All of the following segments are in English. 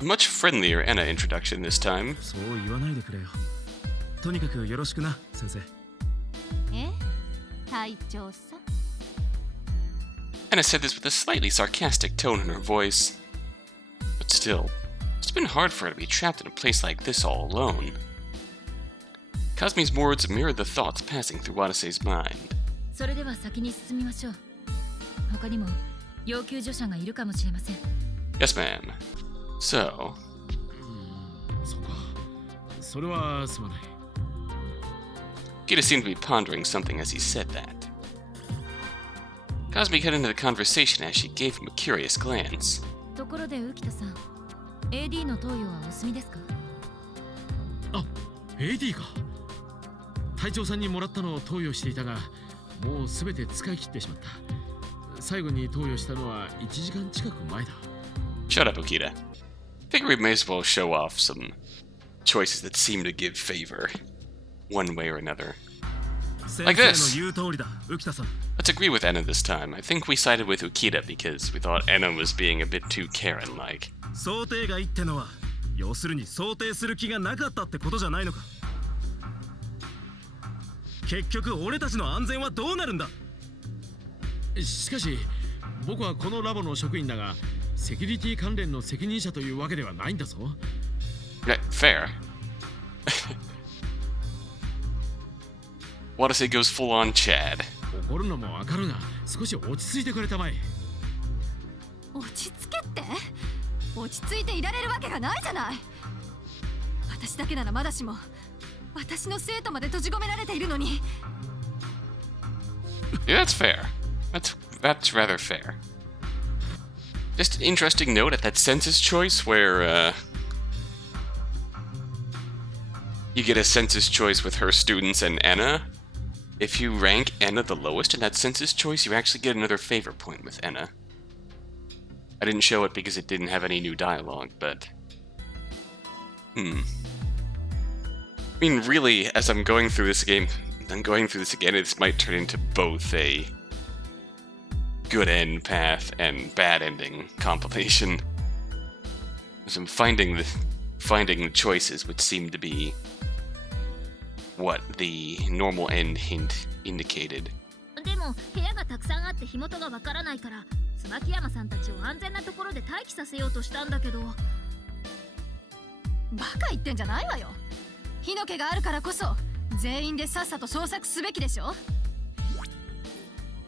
A much friendlier Anna introduction this time. そう言わないでくれよ。とにかくよろしくな、先生。隊長さん。Anna said this with a slightly sarcastic tone in her voice. But still, it's been hard for her to be trapped in a place like this all alone. Kasumi's words mirrored the thoughts passing through Watase's mind. それでは先に進みましょう。他にも要救助者がいるかもしれません。Yes, ma'am. So... そうか。それはすまない。Kida seemed to be pondering something as he said that. Kasumi cut into the conversation as she gave him a curious glance. ところで浮田さん、AD の投与はお済みですか？あ、AD か。隊長さんにもらったのを投与していたが、もうすべて使い切ってしまった。最後に投与したのは1時間近く前だ。Shut up, Okita. Figure we may as well show off some choices that seem to give favor, one way or another. Like this. Let's agree with Anna this time. I think we sided with Ukita because we thought Anna was being a bit too Karen-like. 想定外ってのは、要するに想定する気がなかったってことじゃないのか。結局俺たちの安全はどうなるんだ。しかし、僕はこのラボの職員だが、セキュリティ関連の責任者というわけではないんだぞ。Fair. Watase goes full on Chad. 怒るのもわかるが、少し落ち着いてくれたまえ。落ち着けって？落ち着いていられるわけがないじゃない。私だけならまだしも、私の生徒まで閉じ込められているのに。Yeah, that's fair. That's rather fair. Just an interesting note at that census choice where you get a census choice with her students and Anna. If you rank Anna the lowest in that census choice, you actually get another favor point with Anna. I didn't show it because it didn't have any new dialogue, but... I mean, really, as I'm going through this game, I'm going through this again, this might turn into both a good end path and bad ending compilation. As I'm finding the choices which seem to be what the normal end hint indicated. でも部屋がたくさんあって火元がわからないから、椿山さんたちを安全なところで待機させようとしたんだけど。バカ言ってんじゃないわよ。火の気があるからこそ全員でさっさと捜索すべきでしょ。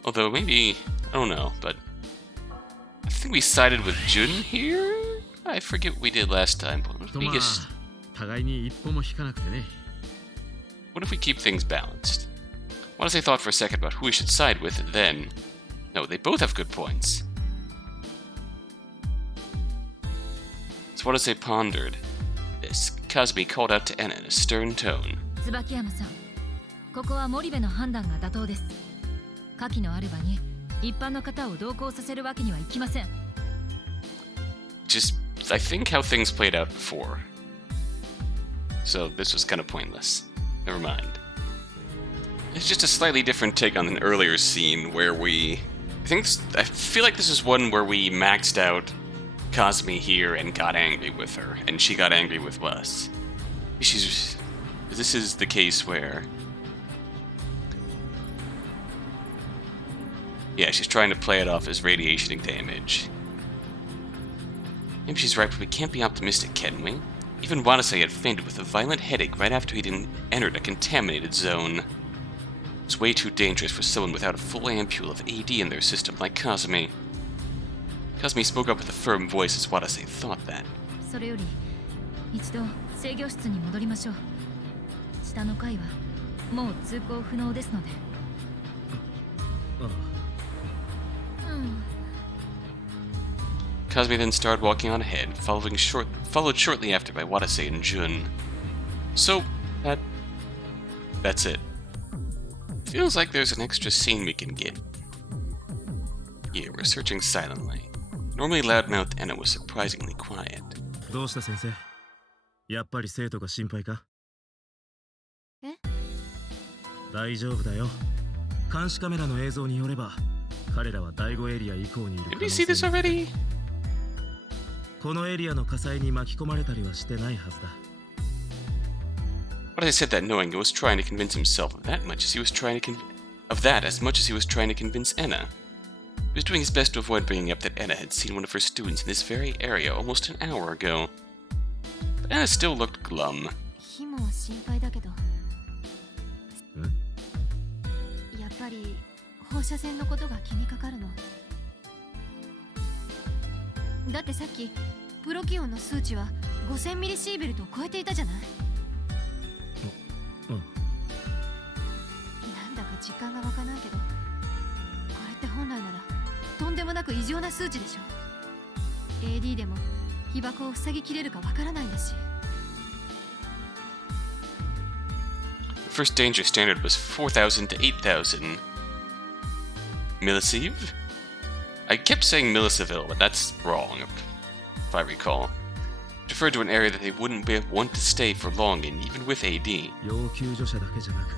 Although maybe, I don't know, but I think we sided with Jun here? I forget what we did last time, but what if we keep things balanced? Watase thought for a second about who we should side with, and then... No, they both have good points. So Watase pondered this. Kasumi called out to Anna in a stern tone. 椿山さん、ここは森部の判断が妥当です。火器のある場に一般の方を同行させるわけにはいきません。Just, I think how things played out before. So this was kind of pointless. Never mind. It's just a slightly different take on an earlier scene where I feel like this is one where we maxed out Kasumi here and got angry with her, and she got angry with us. This is the case where... Yeah, she's trying to play it off as radiation damage. Maybe she's right, but we can't be optimistic, can we? Even Watase had fainted with a violent headache right after he'd entered a contaminated zone. It's way too dangerous for someone without a full ampule of AD in their system like Kasumi. Kasumi spoke up with a firm voice as Watase thought that. それより一度制御室に戻りましょう。下の階はもう通行不能ですので。Kasumi then started walking on ahead, followed shortly after by Watase and Jun. So, that's it. Feels like there's an extra scene we can get. Yeah, we're searching silently. Normally loudmouthed Anna was surprisingly quiet. どうした先生？やっぱり生徒が心配か？え？大丈夫だよ。監視カメラの映像によれば、彼らは第5エリア以降にいる。Did we see this already? このエリアの火災に巻き込まれたりはしてないはずだ。But I said that knowing he was trying to convince himself of that much as he was trying to of that as much as he was trying to convince Enna. He was doing his best to avoid bringing up that Enna had seen one of her students in this very area almost an hour ago. But Enna still looked glum. ヒモは心配だけど。やっぱり放射線のことが気にかかるの。だってさっきプロキオンの数値は5000ミリシーベルトを超えていたじゃない。なんだか実感が湧かないけど、これって本来ならとんでもなく異常な数値でしょ。 AD でも被爆を防ぎきれるかわからないんだし。The first danger standard was 4,000 to 8,000 millisieve? I kept saying millisiville, but that's wrong, if I recall. It referred to an area that they wouldn't want to stay for long in, even with AD. 要救助者だけじゃなく、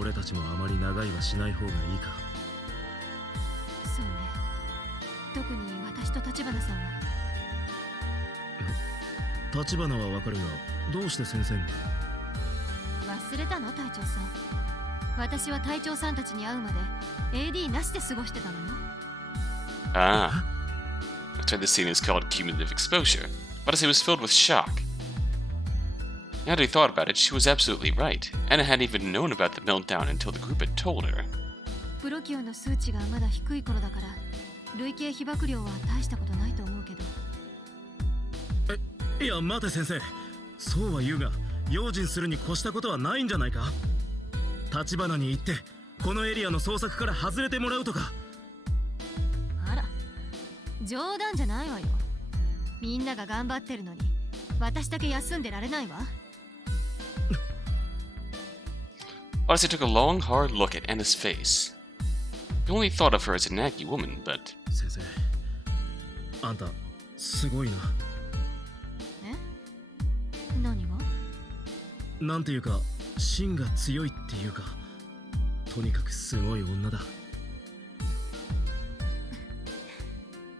俺たちもあまり長居はしない方がいいか。そうね。特に私と立花さんは。立花はわかるが、どうして先生に？忘れたの隊長さん。私は隊長さんたちに会うまで AD なしで過ごしてたのよ。Ah. That's why this scene is called cumulative exposure. But as it was filled with shock. Now that he thought about it, she was absolutely right. Anna hadn't even known about the meltdown until the group had told her. プロキオンの数値がまだ低い頃だから、累計被爆量は大したことないと思うけど。いや待て先生、そうは言うが用心するに越したことはないんじゃないか。立花に行ってこのエリアの捜索から外れてもらうとか。あら、冗談じゃないわよ。みんなが頑張ってるのに私だけ休んでられないわ。Watase took a long, hard look at Anna's face. He only thought of her as a naggy woman, but... 先生、あんたすごいな。え？何が？なんていうか、芯が強いっていうか、とにかくすごい女だ。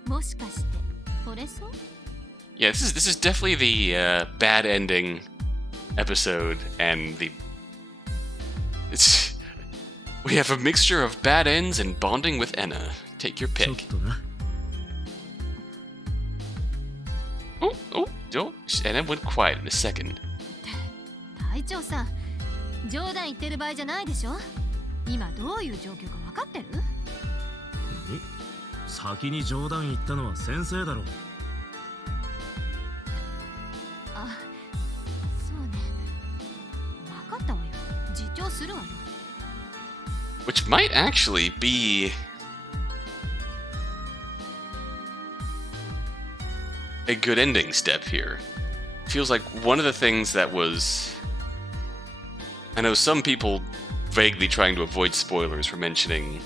もしかして惚れそう？ Yeah, this is definitely the bad ending episode, and we have a mixture of bad ends and bonding with Enna. Take your ちょっ pick. とな。Oh, Enna went quiet in a second. 隊長さん、冗談言ってる場合じゃないでしょ。今どういう状況か分かってる？何？先に冗談言ったのは先生だろ。あ、そうね。分かったわよ。自重するわよ。Which might actually be a good ending step here. Feels like one of the things that was... I know some people vaguely trying to avoid spoilers for mentioning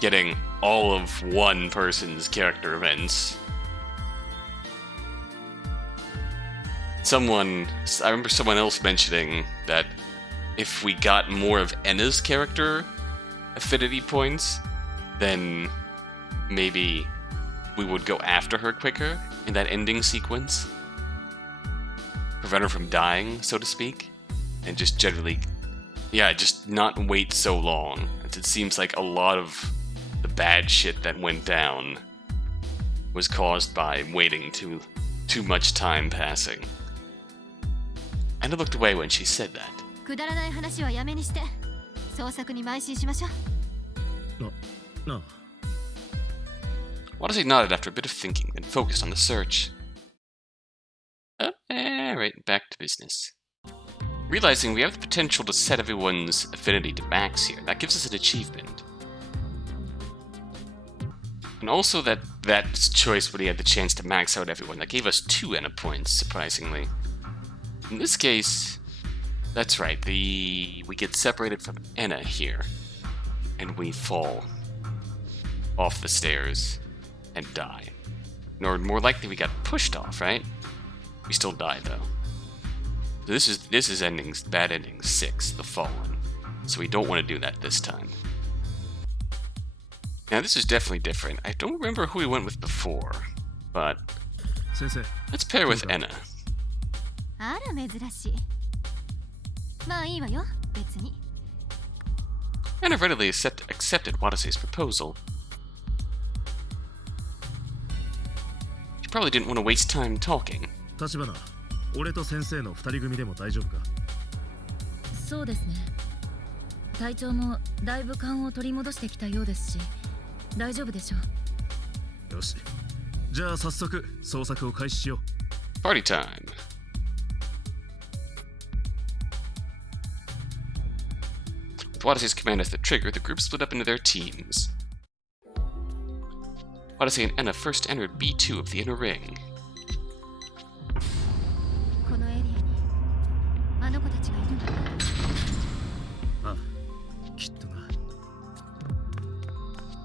getting all of one person's character events. I remember someone else mentioning that if we got more of Enna's character affinity points, then maybe we would go after her quicker in that ending sequence. Prevent her from dying, so to speak. And just generally, yeah, just not wait so long. It seems like a lot of the bad shit that went down was caused by waiting too much time passing. Anna looked away when she said that. くだらない話はやめにして捜索に邁進しましょう。なあ。Watase nodded after a bit of thinking, then focused on the search. Alright, back to business. Realizing we have the potential to set everyone's affinity to max here, that gives us an achievement. And also that choice when he had the chance to max out everyone, that gave us 2 Enna points, surprisingly. In this case, that's right, we get separated from Enna here, and we fall off the stairs and die. Or more likely we got pushed off, right? We still die though. So this is bad ending 6, the fallen. So we don't want to do that this time. Now this is definitely different. I don't remember who we went with before. But 先生 let's pair with Enna. あら珍しい。まあいいわよ、別に。Enna readily accepted Watase's proposal. She probably didn't want to waste time talking. 立花俺と先生の二人組でも大丈夫かそうですね。体調もだいぶ勘を取り戻してきたようですし、大丈夫でしょう。よしじゃあ早速捜索を開始しよう Party time. With Watase's command as the trigger, the group split up into their teams. Watase and Enna first entered B2 of the inner ring. このエリアにあの子たちがいるんだ。ああきっとな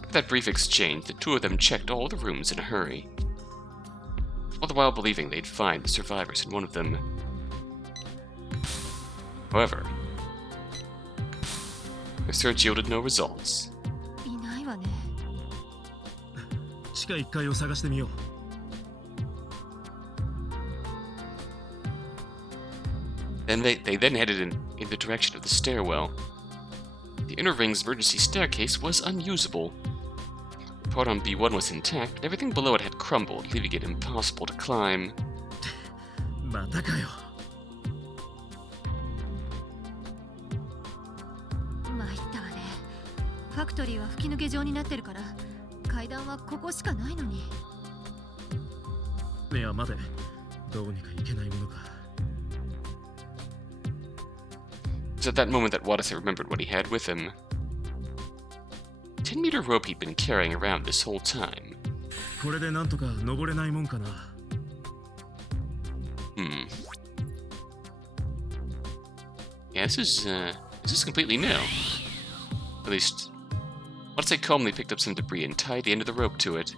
With that brief exchange, the two of them checked all the rooms in a hurry, all the while believing they'd find the survivors in one of them. However, their search yielded no results. いないわね。地下1階を探してみよう Then they then headed in the direction of the stairwell. The inner ring's emergency staircase was unusable. The part on B1 was intact, but everything below it had crumbled, leaving it impossible to climb. またかよ参ったわね。ファクトリーは吹き抜け状になってるから、階段はここしかないのに。いや待てどうにかいけないものか It was at that moment that Watase remembered what he had with him. 10-meter rope he'd been carrying around this whole time. これでなんとか登れないもんかな Yeah, this is completely new. At least, Watase calmly picked up some debris and tied the end of the rope to it.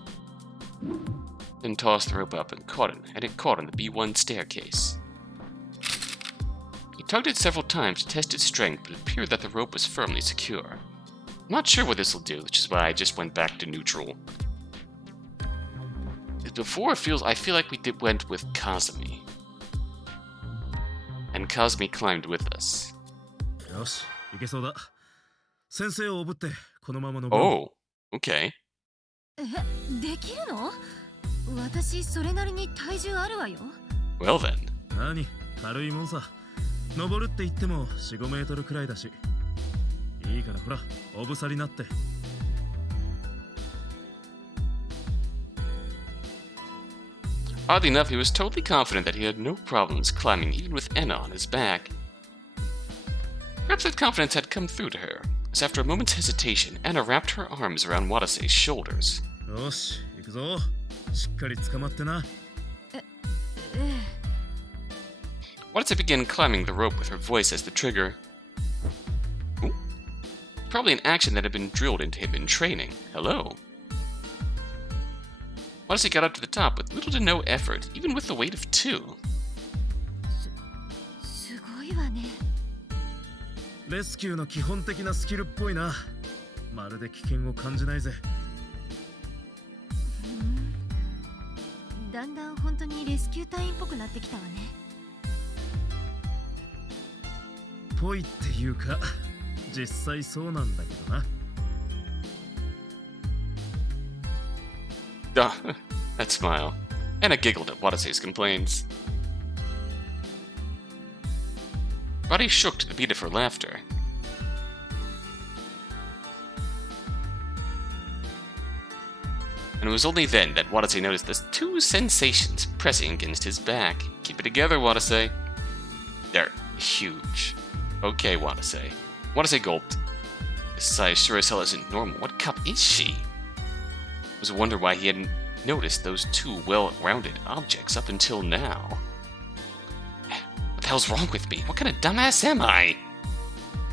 Then tossed the rope up and had it caught on the B1 staircase. He tugged it several times to test its strength, but it appeared that the rope was firmly secure. I'm not sure what this will do, which is why I just went back to neutral. Before, I feel like we went with Kazumi. And Kazumi climbed with us. よしいけそうだ先生をおぶってこのまま登ろう Oh, okay. できるの？私それなりに体重あるわよ。 Well then. 何軽いもんさ登るって言っても 4,5 メートルくらいだしいいからほらおぶさりなって Oddly enough, he was totally confident that he had no problems climbing even with Enna on his back. Perhaps that confidence had come through to her, as after a moment's hesitation, Enna wrapped her arms around Watase's shoulders. よし行くぞしっかり捕まってな Watase began climbing the rope with her voice as the trigger. Ooh. Probably an action that had been drilled into him in training. Hello. Watase got up to the top with little to no effort, even with the weight of 2. すごいわね。レスキューの基本的なスキルっぽいなまるで危険を感じないぜだんだん本当にレスキュー隊員っぽくなってきたわね。ぽいっていうか実際そうなんだけどな That smile. Anna giggled at Watase's complaints. Body shook to the beat of her laughter. And it was only then that Watase noticed the 2 sensations pressing against his back. Keep it together, Watase. They're huge. Okay, Watase. Watase gulped. This size sure as hell isn't normal. What cup is she? It was a wonder why he hadn't noticed those 2 well-rounded objects up until now. What the hell's wrong with me? What kind of dumbass am I?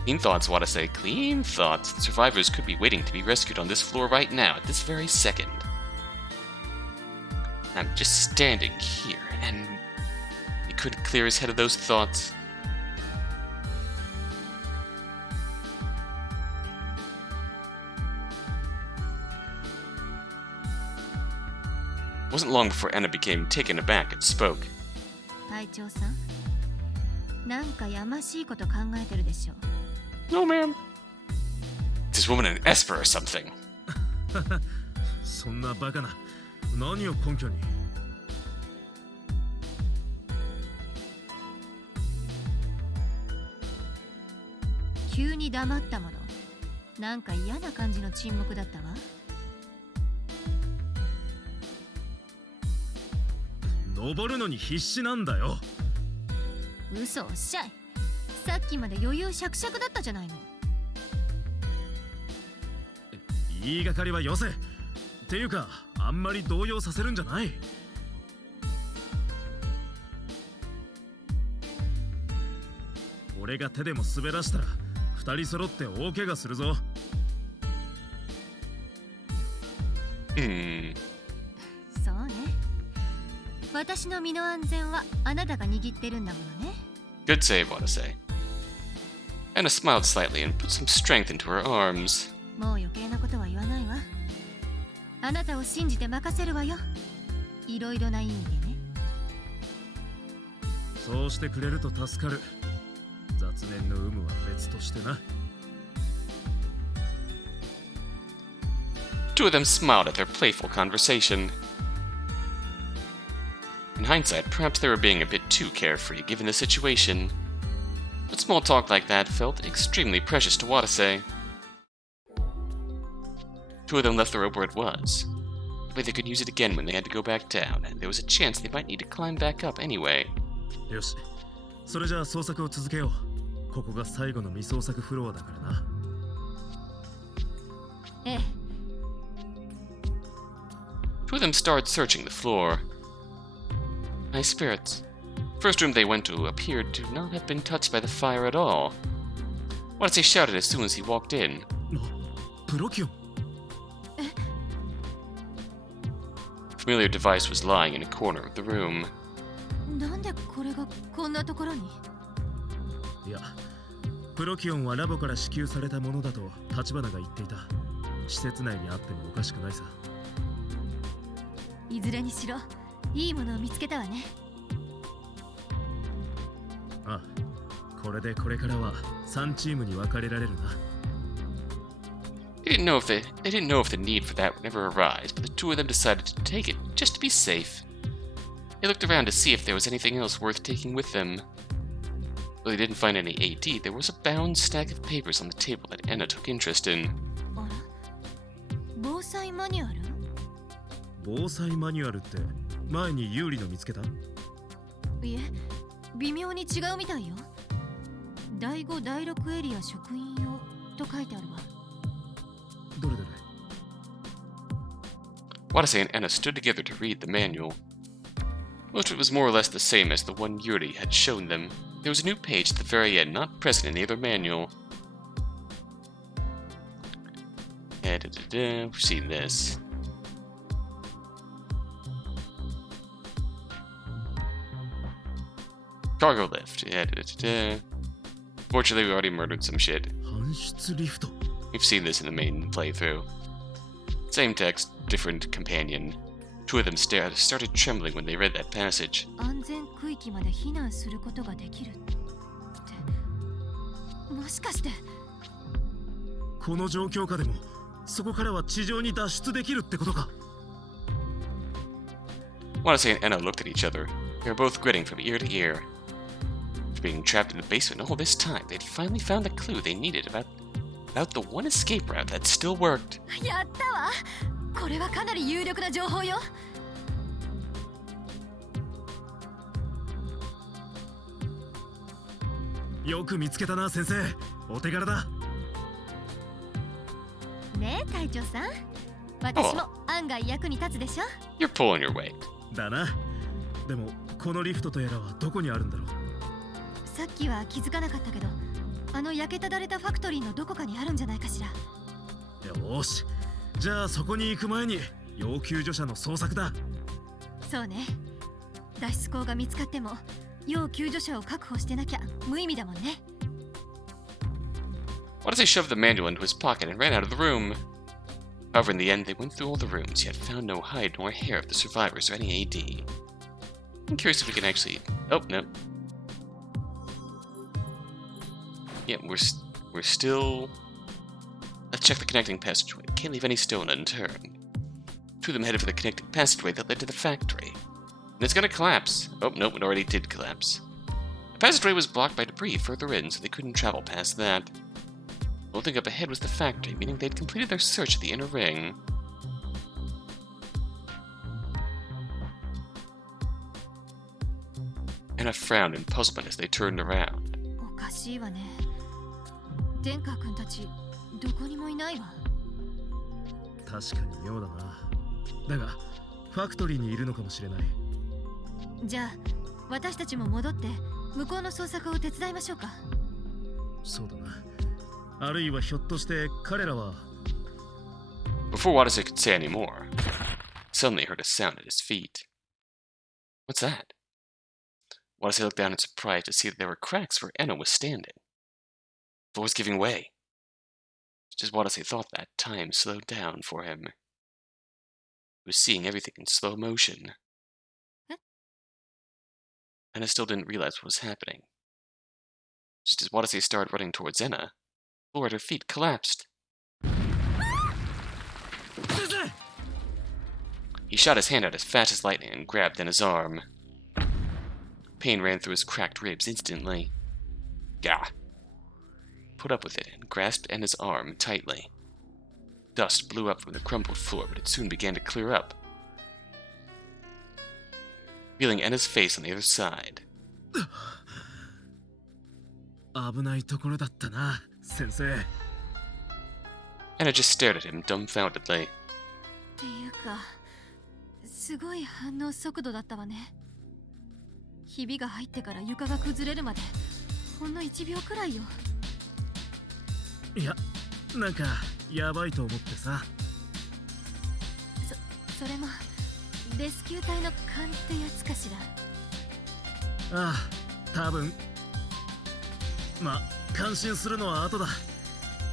Clean thoughts, Watase. Clean thoughts. The survivors could be waiting to be rescued on this floor right now, at this very second. I'm just standing here, and he couldn't clear his head of those thoughts. wasn't long before Anna became taken aback and spoke. 隊長さん、なんかやましいこと考えてるでしょ。 No, ma'am. Is this woman an Esper or something? そんなバカな。何を根拠に。急に黙ったもの。なんか嫌な感じの沈黙だったわ。登るのに必死なんだよ。嘘おっしゃい。さっきまで余裕しゃくしゃくだったじゃないの。言いがかりはよせ。っていうか、あんまり動揺させるんじゃない。俺が手でも滑らしたら二人揃って大怪我するぞ。そうね。私の身の安全はあなたが握ってるんだものね。 Good save, Watase. Anna smiled slightly and put some strength into her arms. もう余計なことは言わないわ。あなたを信じて任せるわよ。いろいろな意味でね。そうしてくれると助かる。雑念の有無は別としてな。Two of them smiled at their playful conversation. In hindsight, perhaps they were being a bit too carefree given the situation. But small talk like that felt extremely precious to Watase. Two of them left the rope where it was. That way they could use it again when they had to go back down, and there was a chance they might need to climb back up anyway. よし、それじゃあ捜索を続けよう。ここが最後の未捜索フロアだからな。ええ。Two of them started searching the floor. High spirits. First room they went to appeared to not have been touched by the fire at all. Watase shouted as soon as he walked in. プロキオン。Familiar device was lying in a corner of the room. なんでこれがこんなところに？いや、プロキオンはラボから支給されたものだと橘が言っていた。施設内にあってもおかしくないさ。いずれにしろ、いいものを見つけたわね。ああ、これでこれからは3チームに分かれられるな。They didn't know if the need for that would ever arise, but the two of them decided to take it just to be safe. They looked around to see if there was anything else worth taking with them. Though they didn't find any AD, there was a bound stack of papers on the table that Anna took interest in. あら、防災マニュアル？防災マニュアルって前に有利の見つけた？いえ、微妙に違うみたいよ。第5、第6エリア職員用と書いてあるわ。どれどれ？ Watase and Anna stood together to read the manual. Most of it was more or less the same as the one Yuri had shown them. There was a new page at the very end, not present in the other manual. We've seen this. Cargo lift. Fortunately, we already murdered some shit. 搬出リフト。 We've seen this in the main playthrough. Same text, different companion. Two of them started trembling when they read that passage. 安全区域まで避難することができるって、もしかしてこの状況下でもそこからは地上に脱出できるってことか。 Watase and Anna looked at each other. They were both grinning from ear to ear. After being trapped in the basement all this time, they'd finally found the clue they needed about the one escape route that still worked. やったわ。これはかなり有力な情報よ。よく見つけたな先生。お手柄だ。ねえ隊長さん、私も案外役に立つでしょ。 You're pulling your weight. だな。でもこのリフトとやらはどこにあるんだろう。さっきは気づかなかったけど、あの焼けただれたファクトリーのどこかにあるんじゃないかしら。よし、じゃあそこに行く前に要救助者の捜索だ。そうね。脱出口が見つかっても要救助者を確保してなきゃ無意味だもんね。 Watase shoved the manual into his pocket and ran out of the room. However, in the end, they went through all the rooms, yet found no hide nor hair of the survivors or any AD. I'm curious if we can actually... Oh, no. Yeah, we're still... Let's check the connecting passageway. Can't leave any stone unturned. Two of them headed for the connecting passageway that led to the factory. And it's gonna collapse. Oh, nope, it already did collapse. The passageway was blocked by debris further in, so they couldn't travel past that. The only thing up ahead was the factory, meaning they'd completed their search of the inner ring. Anna frowned in puzzlement as they turned around. おかしいわね。天川君たちどこにもいないわ。確かに妙だな。だがファクトリーにいるのかもしれない。じゃあ私たちも戻って向こうの捜索を手伝いましょうか。そうだな。あるいはひょっとして彼らは。 Before Watase could say any more, suddenly he heard a sound at his feet. What's that? Watase looked down in surprise to see that there were cracks where Enna was standing. The floor was giving way. Just as Watase thought that, time slowed down for him. He was seeing everything in slow motion. Huh? Enna still didn't realize what was happening. Just as Watase started running towards Enna, the floor at her feet collapsed. He shot his hand out as fast as lightning and grabbed Enna's arm. Pain ran through his cracked ribs instantly. Gah! Put up with it and grasped Enna's arm tightly. Dust blew up from the crumpled floor, but it soon began to clear up, revealing Enna's face on the other side. 危ないところだったな、先生。Enna just stared at him dumbfoundedly. っていうか、すごい反応速度だったわね。ひびが入ってから床が崩れるまでほんの1秒くらいよ。いや、なんかやばいと思ってさ。それもレスキュー隊の勘ってやつかしら。ああ、多分。まあ、感心するのは後だ。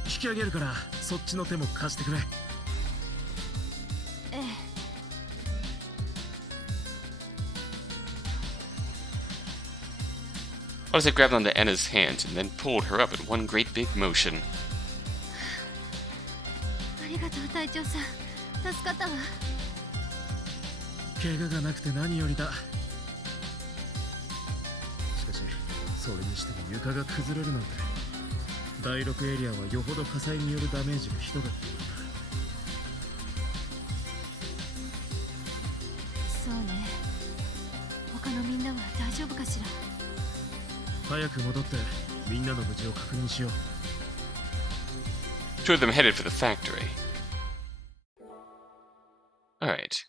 引き上げるからそっちの手も貸してくれ。ええ。Watase grabbed onto Enna's hands and then pulled her up in one great big motion. ありがとう隊長さん、助かったわ。怪我がなくて何よりだ。しかしそれにしても床が崩れるなんて。第6エリアはよほど火災によるダメージがひどかったような。そうね。他のみんなは大丈夫かしら。早く戻ってみんなの無事を確認しよう。Two of them headed for the factory. Alright.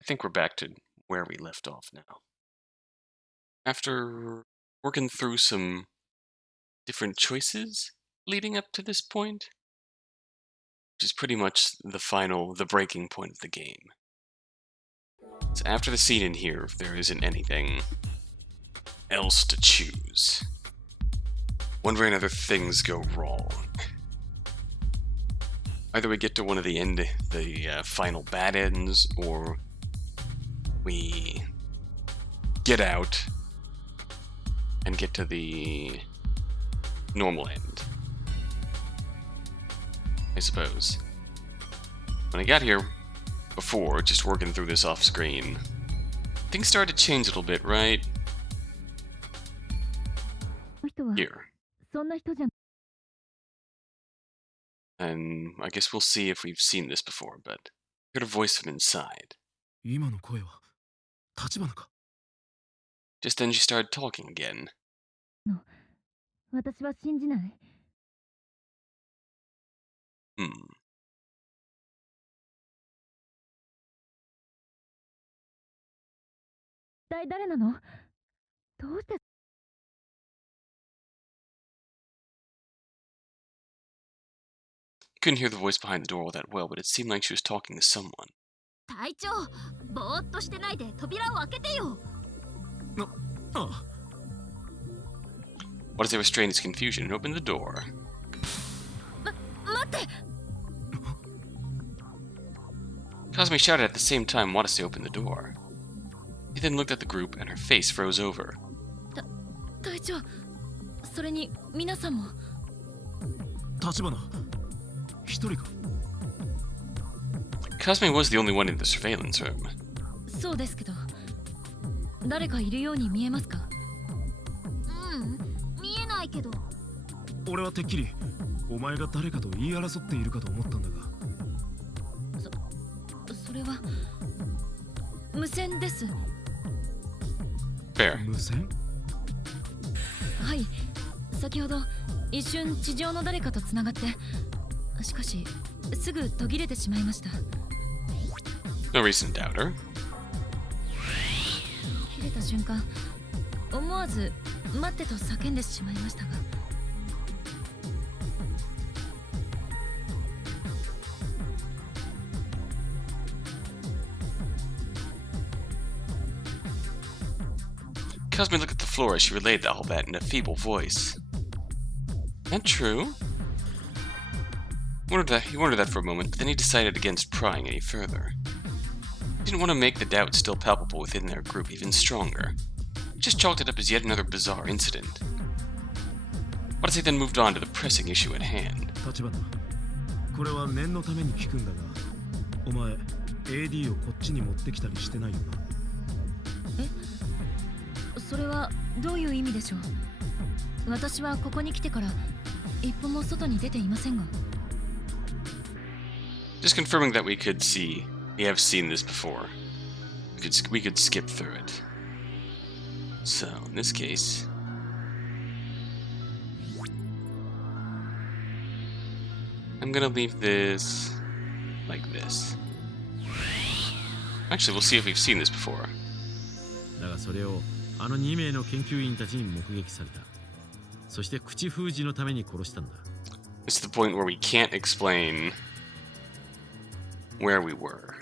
I think we're back to where we left off now. After working through some different choices leading up to this point, which is pretty much the breaking point of the game. So after the scene in here, there isn't anything else to choose. One way or another, things go wrong. Either we get to one of the final bad ends, or we get out and get to the normal end, I suppose. When I got here before, just working through this off screen, things started to change a little bit, right? Here. And I guess we'll see if we've seen this before, but I heard a voice from inside. 今の声は立花か。 Just then she started talking again. 私は信じない。一体誰なの？どうして？ Couldn't hear the voice behind the door all that well, but it seemed like she was talking to someone. 隊長、ぼーっとしてないで扉を開けてよ。ああ。 Watase restrained his confusion and opened the door. 待って。Kazumi shouted at the same time Watase opened the door. He then looked at the group and her face froze over. 隊長、それに皆さんも。立花、一人か。Kazumi was the only one in the surveillance room. そうですけど、誰かいるように見えますか？見えないけど。俺はてっきりお前が誰かと言い争っているかと思ったんだが。それは無線です。Fair. 無線？はい、先ほど一瞬地上の誰かとつながって、しかしすぐ途切れてしまいました。 No reason to doubt her. 切れた瞬間、思わず待ってと叫んでしまいましたが。Kazumi looked at the floor as she relayed all that in a feeble voice. That true? He wondered that for a moment, but then he decided against prying any further. He didn't want to make the doubt still palpable within their group even stronger. He just chalked it up as yet another bizarre incident. Watase then moved on to the pressing issue at hand. 立花、これは念のために聞くんだが、お前 AD をこっちに持ってきたりしてないよな。それはどういう意味でしょう？私はここに来てから一歩も外に出ていませんが。Just confirming that we have seen this before. We could skip through it. So, in this case... I'm gonna leave this like this. Actually, we'll see if we've seen this before. だがそれをあの2名の研究員たちに目撃された。そして口封じのために殺したんだ。It's the point where we can't explain where we were.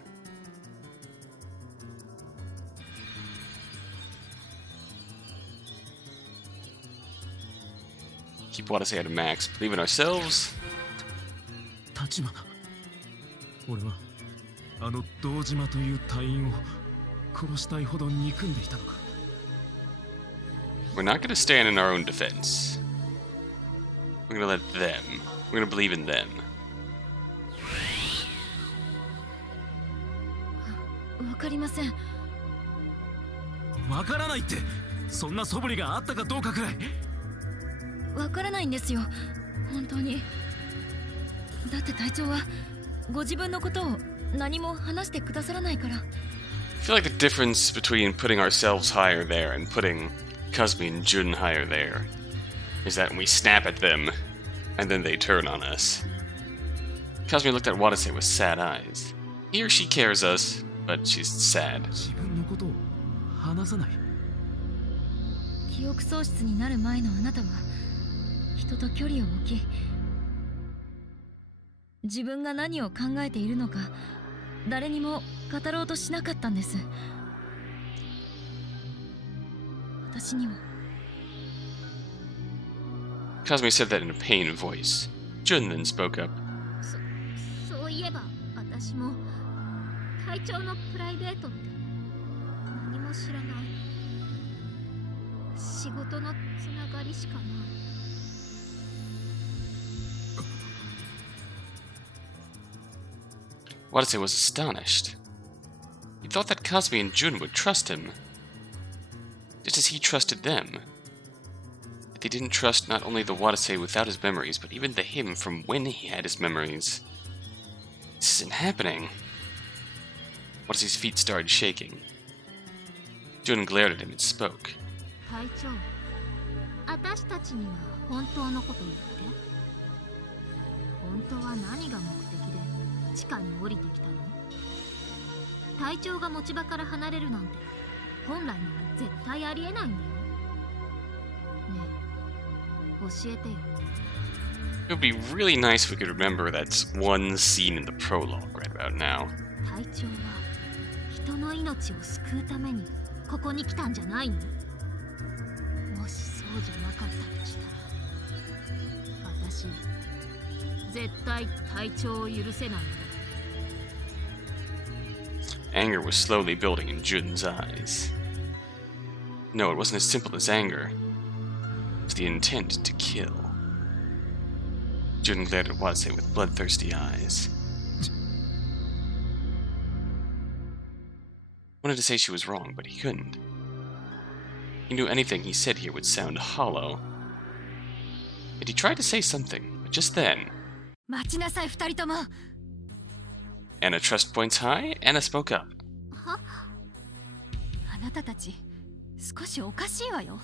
Keep Watase at a max. Believe in ourselves. 立花、俺はあの堂島という隊員を殺したいほど憎んでいたのか。We're not going to stand in our own defense. We're going to let them. We're going to believe in them. わかりません。わからないって、そんな素振りがあったかどうかくらい。わからないんですよ、本当に。だって隊長はご自分のことを何も話してくださらないから。I feel like the difference between putting ourselves higher there and putting Kazumi and Jun higher there is that we snap at them and then they turn on us. Kazumi looked at Watase with sad eyes. He or she cares us, but she's sad. 自分のことを話さない。記憶喪失になる前のあなたは人と距離を置き、自分が何を考えているのか誰にも語ろうとしなかったんです。私には。 Kazumi said that in a pained voice. Jun then spoke up. そういえば私も会長のプライベートって何も知らない。仕事のつながりしかない。Watase was astonished. He thought that Kazumi and Jun would trust him, just as he trusted them. But they didn't trust not only the Watase without his memories, but even the him from when he had his memories. This isn't happening. Watase's feet started shaking. Jun glared at him and spoke. 会長、私たちには本当のこと言って。本当は何が目的で地下に降りてきたの？隊長が持ち場から離れるなんて本来なら絶対ありえないんだよ。ねえ、教えてよ。It would be really nice if we could remember that one scene in the prologue right about now. 隊長は人の命を救うためにここに来たんじゃないの？もしそうじゃなかったとしたら、私絶対隊長を許せない。Anger was slowly building in Jun's eyes. No, it wasn't as simple as anger. It was the intent to kill. Jun glared at Watase with bloodthirsty eyes. Wanted to say she was wrong, but he couldn't. He knew anything he said here would sound hollow. Yet he tried to say something, but just then... 待ちなさい、二人とも。 Anna trust points high, Anna spoke up. は？あなたたち、少しおかしいわよ。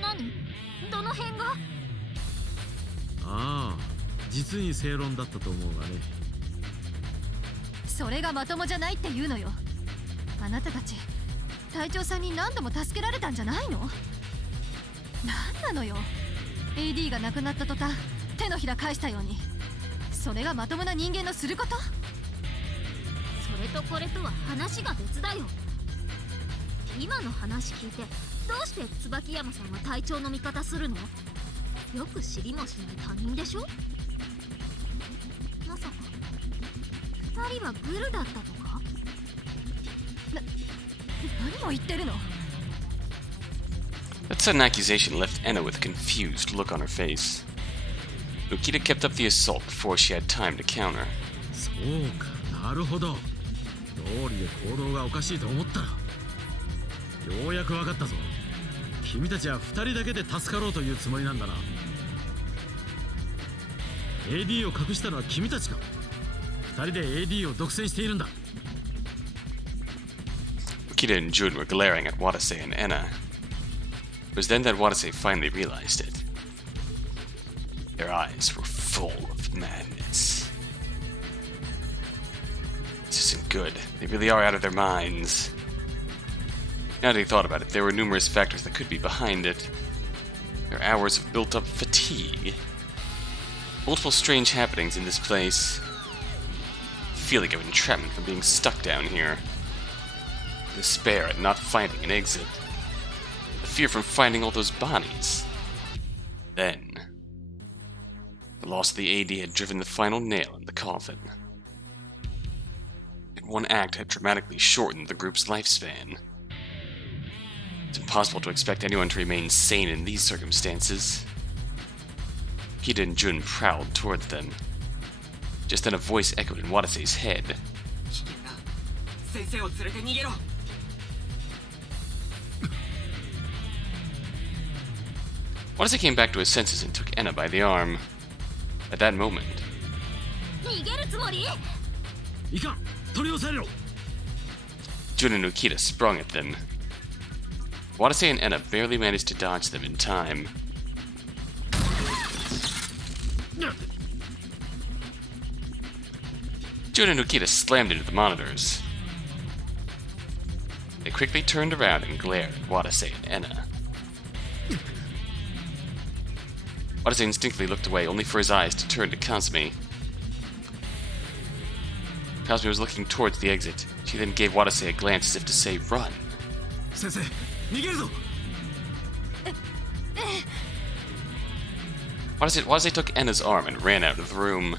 何？どの辺が？ああ、実に正論だったと思うがね。それがまともじゃないって言うのよ。あなたたち、隊長さんに何度も助けられたんじゃないの？なんなのよ。AD が亡くなった途端、手のひら返したように。それがまともな人間のすること？それとこれとは話が別だよ。今の話聞いてどうして椿山さんは隊長の味方するの？よく知りもしない他人でしょ。まさか2人はグルだったとか？何を言ってるの？ That sudden accusation left Anna with a confused look on her face. Ukita kept up the assault before she had time to counter. そうか、なるほど。道理で行動がおかしいと思ったら。ようやく分かったぞ。君たちは2人だけで助かろうというつもりなんだな。AD を隠したのは君たちか。2人で AD を独占しているんだ。Ukita and Jun were glaring at Watase and Anna. It was then that Watase finally realized it. Their eyes were full of madness. This isn't good. They really are out of their minds. Now that he thought about it, there were numerous factors that could be behind it. There are hours of built-up fatigue. Multiple strange happenings in this place. Feeling of entrapment from being stuck down here. Despair at not finding an exit. The fear from finding all those bodies. Then... the loss of the AD had driven the final nail in the coffin. And one act had dramatically shortened the group's lifespan. It's impossible to expect anyone to remain sane in these circumstances. Hida and Jun prowled towards them. Just then a voice echoed in Watase's head. Watase came back to his senses and took Enna by the arm. At that moment... 逃げるつもり？いかん、取り押さえろ。 Jun and Ukita sprung at them. Watase and Enna barely managed to dodge them in time. Jun and Ukita slammed into the monitors. They quickly turned around and glared at Watase and Enna. Watase instinctively looked away, only for his eyes to turn to Kazumi. Kazumi was looking towards the exit. She then gave Watase a glance as if to say, "Run." 先生、逃げるぞ。Watase took Enna's arm and ran out of the room.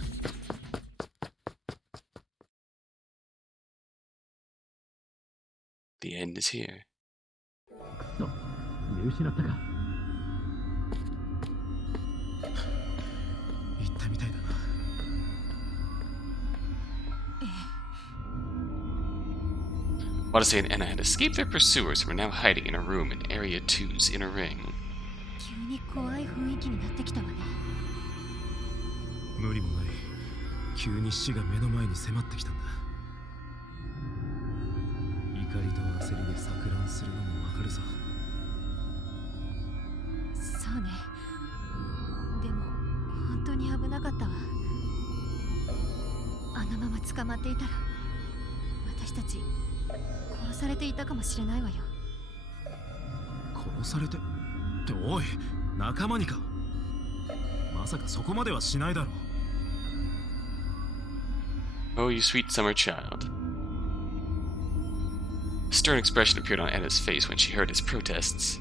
The end is here. 見失ったか。行ったみたいだな。Watase and Enna had escaped their pursuers and were now hiding in a room in Area 2's inner ring. 急に怖い雰囲気になってきたわね。無理もない。急に死が目の前に迫ってきたんだ。怒りと焦りで錯乱するのもわかるぞ。そうね。でも本当に危なかったわ。あのまま捕まっていたら私たち殺されていたかもしれないわよ。殺されてっておい、仲間にか。まさかそこまではしないだろう。 Oh, you sweet summer child. A stern expression appeared on Anna's face when she heard his protests.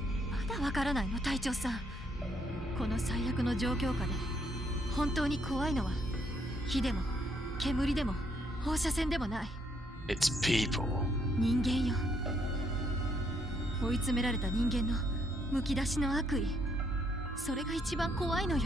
まだわからないの、隊長さん。この最悪の状況下で本当に怖いのは火でも煙でも放射線でもない。It's people. 人間よ。追い詰められた人間のむき出しの悪意、それが一番怖いのよ。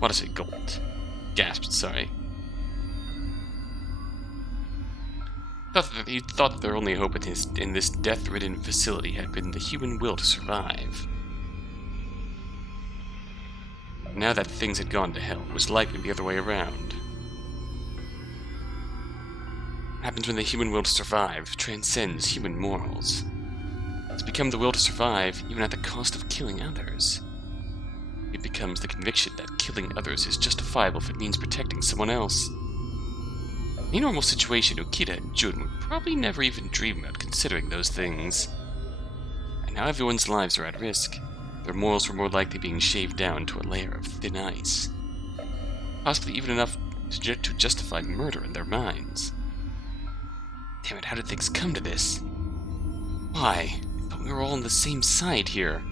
Watase gulped. Gasped, sorry. He thought that their only hope in this death-ridden facility had been the human will to survive. Now that things had gone to hell, it was likely the other way around. What happens when the human will to survive transcends human morals? It's become the will to survive even at the cost of killing others. It becomes the conviction that killing others is justifiable if it means protecting someone else. In a normal situation, Ukita and Jun would probably never even dream about considering those things. And now everyone's lives are at risk. Their morals were more likely being shaved down to a layer of thin ice. Possibly even enough to justify murder in their minds. Damn it, how did things come to this? Why? But we were all on the same side here.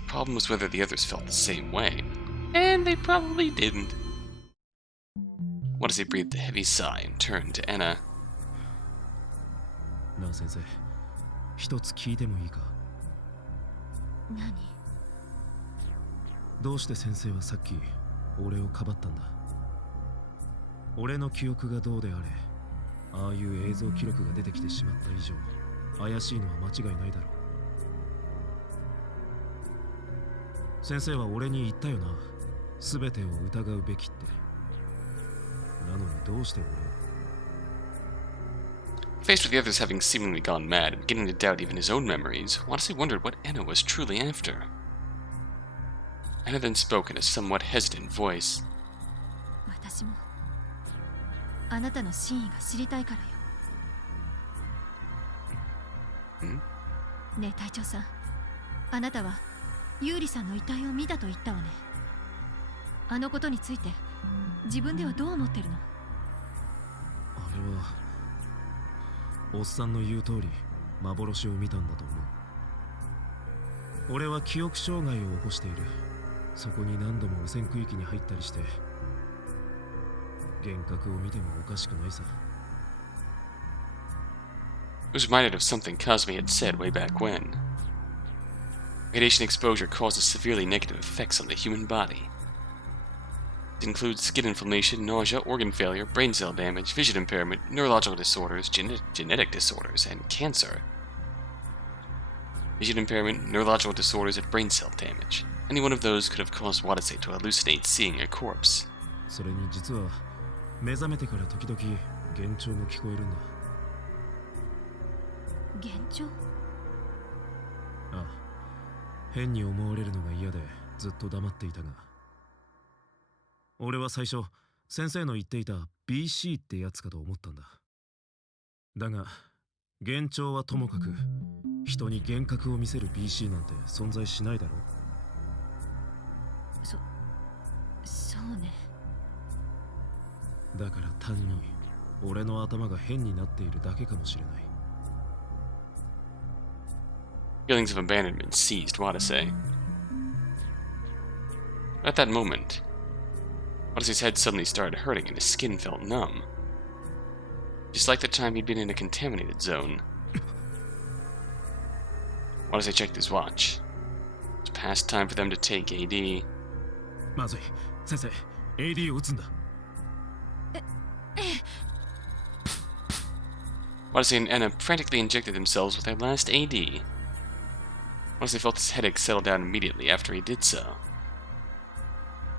The problem was whether the others felt the same way. And they probably didn't. Watase breathed a heavy sigh and turned to Anna. なあ先生、一つ聞いてもいいか。何？どうして先生はさっき俺をかばったんだ。俺の記憶がどうであれ、ああいう映像記録が出てきてしまった以上、怪しいのは間違いないだろう。先生は俺に言ったよな、全てを疑うべきって。なのにどうして俺を。Faced with the others having seemingly gone mad and beginning to doubt even his own memories, Watase wondered what Anna was truly after. Anna then spoke in a somewhat hesitant voice. 私もあなたの真意が知りたいからよ。ねえ隊長さん、あなたはユーリさんの遺体を見たと言ったわね。あのことについて自分ではどう思ってるの？あれはおっさんの言う通り幻を見たんだと思う。俺は記憶障害を起こしている。そこに何度も汚染区域に入ったりして幻覚を見てもおかしくないさ。I was reminded of something Cosme had said way back when. Radiation exposure causes severely negative effects on the human body. It includes skin inflammation, nausea, organ failure, brain cell damage, vision impairment, neurological disorders, genetic disorders, and cancer. Vision impairment, neurological disorders, and brain cell damage. Any one of those could have caused Watase to hallucinate seeing a corpse. それに実は目覚めてから時々幻聴も聞こえるんだ。幻聴？ああ、変に思われるのが嫌でずっと黙っていたが。俺は最初先生の言っていた BC ってやつかと思ったんだ。だが幻聴はともかく人に幻覚を見せる BC なんて存在しないだろ。そうね。だから単に俺の頭が変になっているだけかもしれない。Feelings of abandonment seized Watase. At that moment, Watase's head suddenly started hurting and his skin felt numb. Just like the time he'd been in a contaminated zone. Watase checked his watch. It was past time for them to take AD. まずい、先生、AD を撃つんだ。Watase and Anna frantically injected themselves with their last AD. Watase felt his headache settle down immediately after he did so.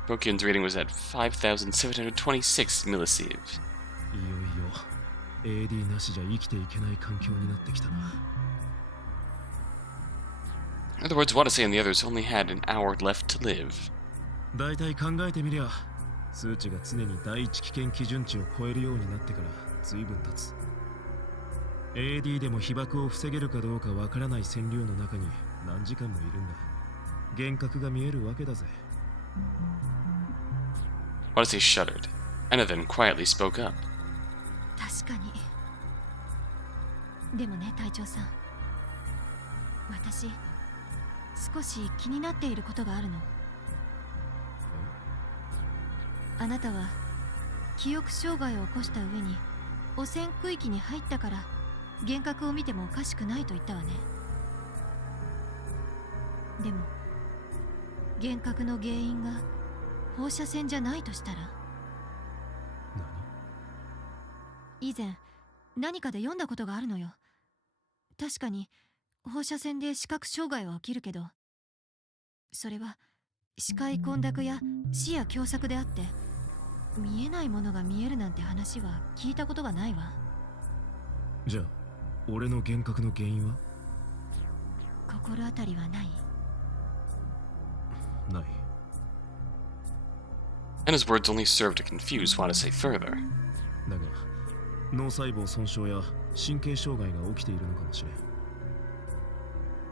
Bokyun's rating was at 5,726 millisieves. いよいよ AD なしじゃ生きていけない環境になってきたな。In other words, Watase and the others only had an hour left to live. だいたい考えてみりゃ、数値が常に第一危険基準値を超えるようになってから随分経つ。AD でも被爆を防げるかどうかわからない線量の中に何時間もいるんだ。幻覚が見えるわけだぜ。Watase shuddered. Anna then quietly spoke up. 確かにでもね、隊長さん、私少し気になっていることがあるの。あなたは記憶障害を起こした上に汚染区域に入ったから幻覚を見てもおかしくないと言ったわね。でも幻覚の原因が放射線じゃないとしたら。何？以前何かで読んだことがあるのよ。確かに放射線で視覚障害は起きるけど、それは視界混濁や視野狭窄であって、見えないものが見えるなんて話は聞いたことがないわ。じゃあ俺の幻覚の原因は？心当たりはない？ない。 Anna's words only served to confuse Watase further. だが脳細胞損傷や神経障害が起きているのかもしれん。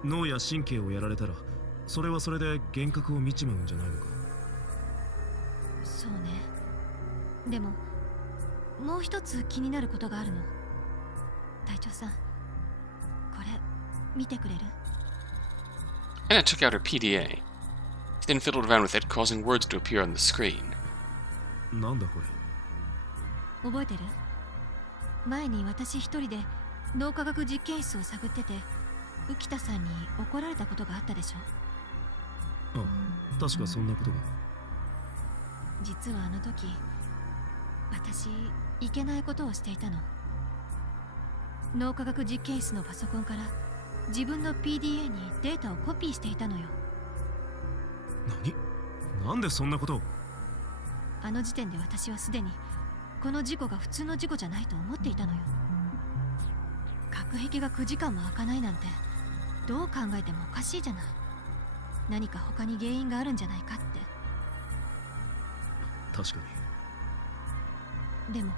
脳や神経をやられたらそれはそれで幻覚を見ちまうんじゃないのか。そうね。でももう一つ気になることがあるの。隊長さん、これ見てくれる？ Anna took out her PDA. She then fiddled around with it, causing words to appear on the screen. なんだこれ。覚えてる？前に私一人で脳科学実験室を探ってて、浮田さんに怒られたことがあったでしょ。ああ、確かそんなことが。実はあの時私いけないことをしていたの。脳科学実験室のパソコンから自分の PDA にデータをコピーしていたのよ。何？なんでそんなことを？あの時点で私はすでにこの事故が普通の事故じゃないと思っていたのよ。隔壁が9時間も開かないなんてどう考えてもおかしいじゃない。何か他に原因があるんじゃないかって。確かに。でも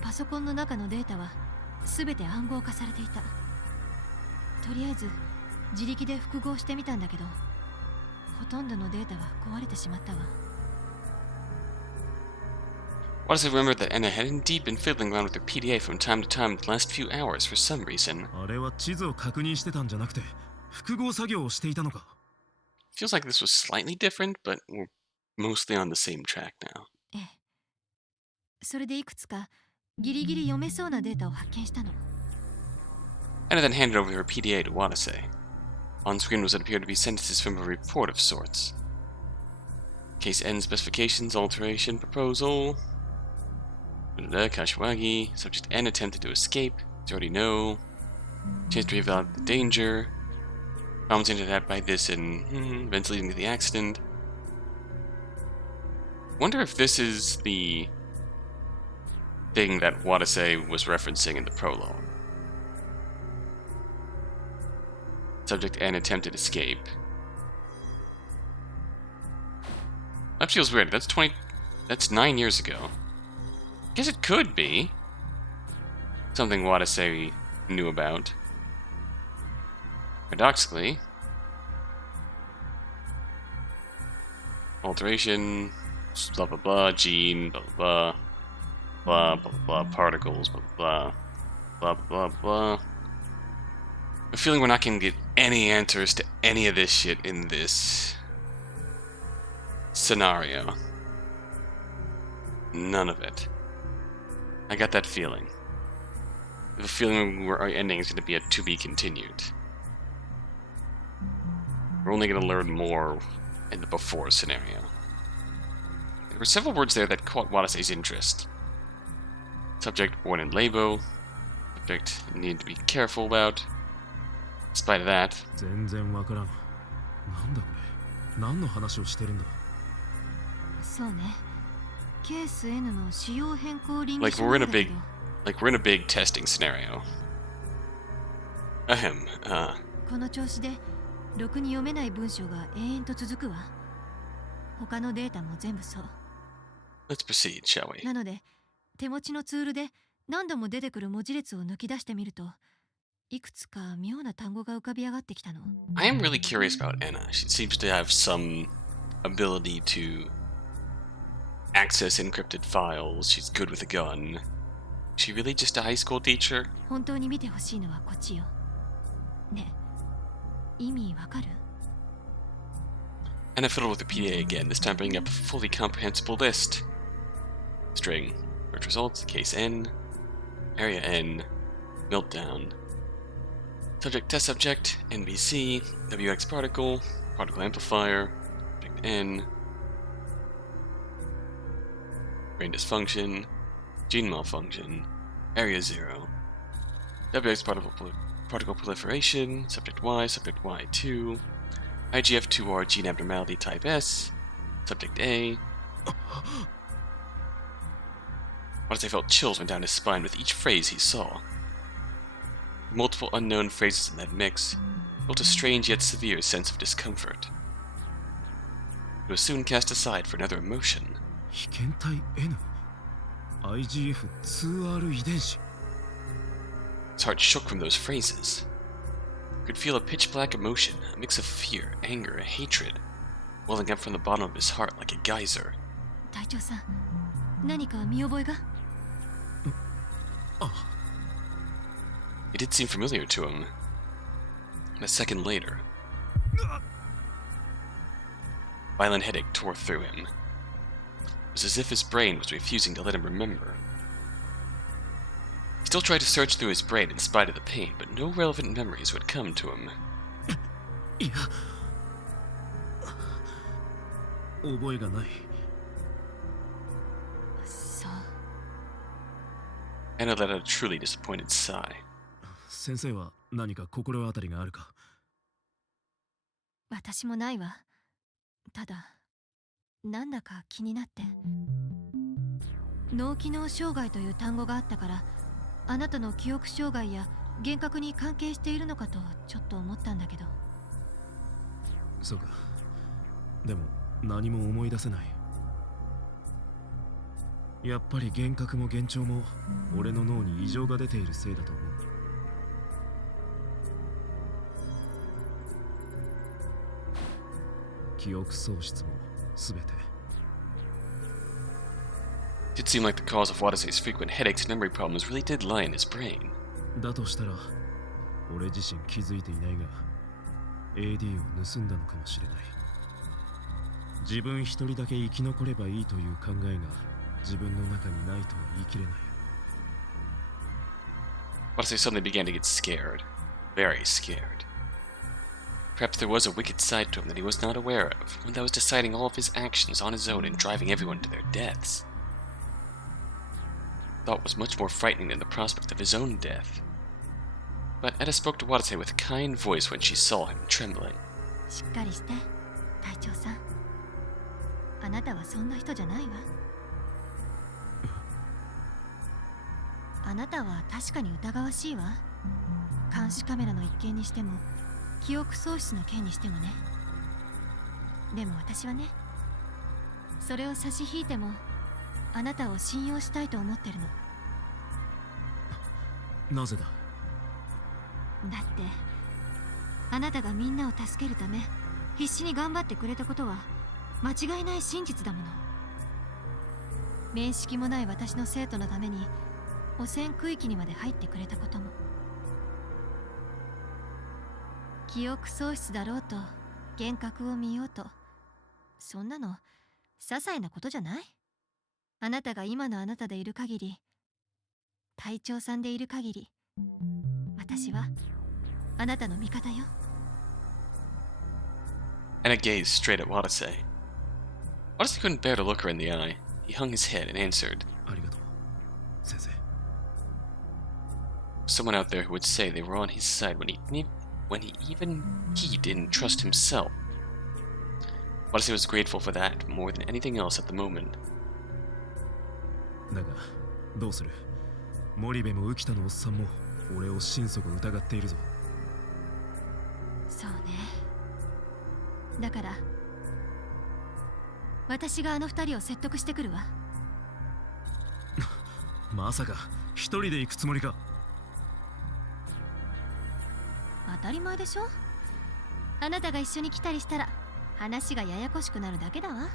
パソコンの中のデータは全て暗号化されていた。とりあえず自力で複合してみたんだけど、ほとんどのデータは壊れてしまったわ。Watase remembered that Anna had indeed been fiddling around with her PDA from time to time in the last few hours for some reason. あれは地図を確認してたんじゃなくて複合作業をしていたのか。 Feels like this was slightly different, but we're mostly on the same track now. ええ。それでいくつかギリギリ読めそうなデータを発見したの。Anna then handed over her PDA to Watase. On screen was what appeared to be sentences from a report of sorts. Case end specifications, alteration, proposal. Kashiwagi. Subject N attempted to escape. You already know. Chance to reevaluate the danger. Problems hinted at by this and events leading to the accident. Wonder if this is the thing that Watase was referencing in the prologue. Subject N attempted escape. That feels weird. That's 9 years ago. Guess it could be something Watase knew about. Paradoxically, alteration, blah blah blah, gene, blah blah blah, blah blah blah, particles, blah blah blah, blah blah blah. I'm feeling we're not gonna get any answers to any of this shit in this scenario. None of it. I got that feeling. The feeling where our ending is going to be a to be continued. We're only going to learn more in the before scenario. There were several words there that caught Watase's interest. Subject born in Labo. Subject need to be careful about. In spite of that. 全然わからん。なんだこれ。何の話をしてるんだ。そうね。ケース N の仕様変更臨 Like 時 we're in 書 a なんだけ big ど、like we're in a big testing scenario. Ahem. この調子でろくに読めない文章が永遠と続くわ。他のデータも全部そう。 Let's proceed, shall we? なので手持ちのツールで何度も出てくる文字列を抜き出してみると、いくつか妙な単語が浮かび上がってきたの。 I am really curious about Anna. She seems to have some ability to access encrypted files. She's good with a gun. She really just a high school teacher? 本当に見てほしいのはこっちよ。ねえ、意味わかる？ And I fiddled with the PDA again, this time bringing up a fully comprehensible list. String. Search results. Case N. Area N. Meltdown. Subject test subject. NBC. WX particle. Particle amplifier. Subject N. Brain dysfunction. Gene malfunction. Area 0. WX particle proliferation. Subject Y. Subject Y2. IGF2R gene abnormality type S. Subject A. Watase felt chills went down his spine with each phrase he saw. Multiple unknown phrases in that mix built a strange yet severe sense of discomfort. It was soon cast aside for another emotion. 被験体 N IGF2R 遺伝子 His heart shook from those phrases. He could feel a pitch-black emotion, a mix of fear, anger, and hatred, welling up from the bottom of his heart like a geyser. 隊長さん、何か見覚えが？ It did seem familiar to him. And a second later, violent headache tore through him. It was as if his brain was refusing to let him remember. He still tried to search through his brain in spite of the pain, but no relevant memories would come to him. いや覚えがない そう。 Anna let out a truly disappointed sigh. 先生は何か心当たりがあるか私もないわ。ただ、なんだか気になって。脳機能障害という単語があったから、あなたの記憶障害や幻覚に関係しているのかとちょっと思ったんだけど。そうかでも何も思い出せないやっぱり幻覚も幻聴も俺の脳に異常が出ているせいだと思う記憶喪失もすべて It did seem like the cause of Watase's frequent headaches and memory problems really did lie in his brain. だとしたら俺自身気づいていないが AD を盗んだのかもしれない自分一人だけ生き残ればいいという考えが自分の中にないと言い切れない Watase suddenly began to get scared. Very scared. Perhaps there was a wicked side to him that he was not aware of, one that was deciding all of his actions on his own and driving everyone to their deaths. The thought was much more frightening than the prospect of his own death. But Etta spoke to Watase with a kind voice when she saw him trembling. しっかりして、隊長さん。あなたはそんな人じゃないわ。あなたは確かに疑わしいわ。監視カメラの一件にしても、記憶喪失の件にしてもね。でも私はね、それを差し引いても、あなたを信用したいと思ってるの。なぜだだって、あなたがみんなを助けるため、必死に頑張ってくれたことは、間違いない真実だもの。面識もない私の生徒のために、汚染区域にまで入ってくれたことも。記憶喪失だろうと幻覚を見ようと、そんなの些細なことじゃない？あなたが今のあなたでいる限り、隊長さんでいる限り、私はあなたの味方よ。Anna gazed straight at Watase. Watase couldn't bear to look her in the eye. He hung his head and answered. ありがとう先生 Someone out there who would say they were on his side when even he didn't trust himself. Watase was grateful for that more than anything else at the moment. だがどうする森部も浮田のおっさんも俺を心底疑っているぞそうね。だから私があの二人を説得してくるわ。まさか一人で行くつもりか当たり前でしょ。あなたが一緒に来たりしたら話がややこしくなるだけだわ。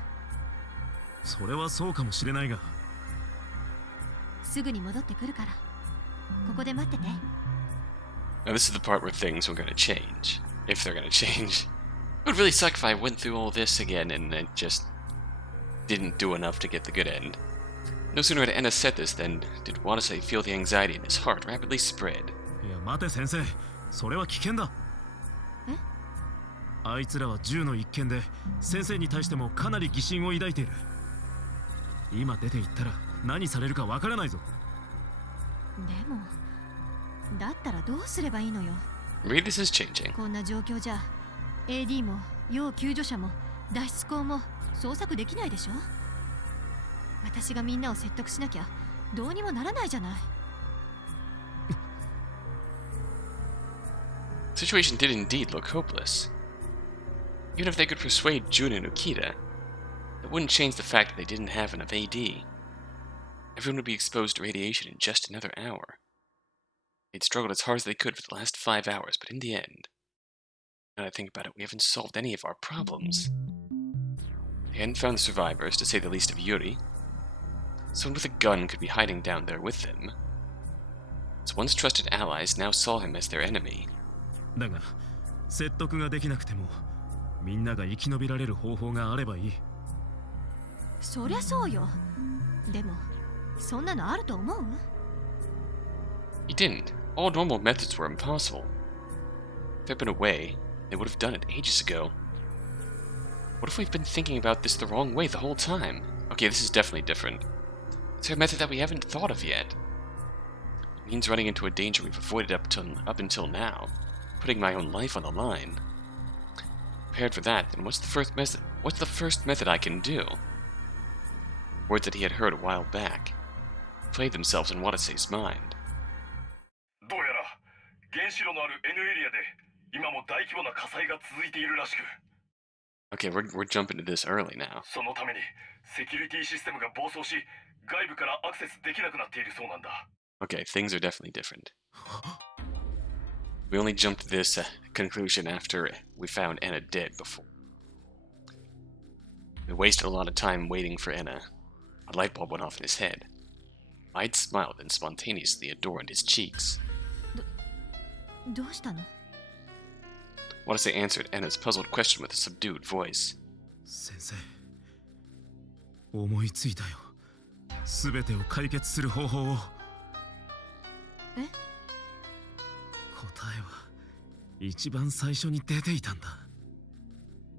それはそうかもしれないがすぐに戻ってくるから、ここで待ってて。 Now this is the part where things were gonna change. If they're gonna change. It would really suck if I went through all this again and it just didn't do enough to get the good end. No sooner had Anna said this than did Watase feel the anxiety in his heart rapidly spread. いや待て先生、それは危険だ。え？あいつらは銃の一件で先生に対してもかなり疑心を抱いている。今出て行ったら何されるかわからないぞ。でもだったらどうすればいいのよ。 Read this is changing. こんな状況じゃ AD も要救助者も脱出口も捜索できないでしょ。私がみんなを説得しなきゃどうにもならないじゃない。 The situation did indeed look hopeless. Even if they could persuade Jun and Ukita, it wouldn't change the fact that they didn't have enough AD. Everyone would be exposed to radiation in just another hour. They'd struggled as hard as they could for the last 5 hours, but in the end, now that I think about it, we haven't solved any of our problems. They hadn't found the survivors, to say the least of Yuri. Someone with a gun could be hiding down there with them. His once trusted allies now saw him as their enemy. だが説得ができなくてもみんなが生き延びられる方法があればいい。そりゃそうよ。でもそんなのあると思う？ He didn't. All normal methods were impossible. If there'd been a way, they would have done it ages ago. What if we've been thinking about this the wrong way the whole time? Okay, this is definitely different. Is there a method that we haven't thought of yet? It means running into a danger we've avoided up until now, putting my own life on the line. Prepared for that, then what's the first method I can do? Words that he had heard a while back played themselves in Watase's mind. どうやら原子炉のある N エリアで今も大規模な火災が続いているらしく。 Okay, we're jumping to this early now. そのためにセキュリティシステムが暴走し、外部からアクセスできなくなっているそうなんだ。 Okay, things are definitely different. We only jumped to this conclusion after we found Anna dead before. We wasted a lot of time waiting for Anna. A light bulb went off in his head. I'd smiled and spontaneously adorned his cheeks. どうしたの？ Watase answered Anna's puzzled question with a subdued voice. 先生、思いついたよ。すべてを解決する方法を。え？答えは一番最初に出ていたんだ。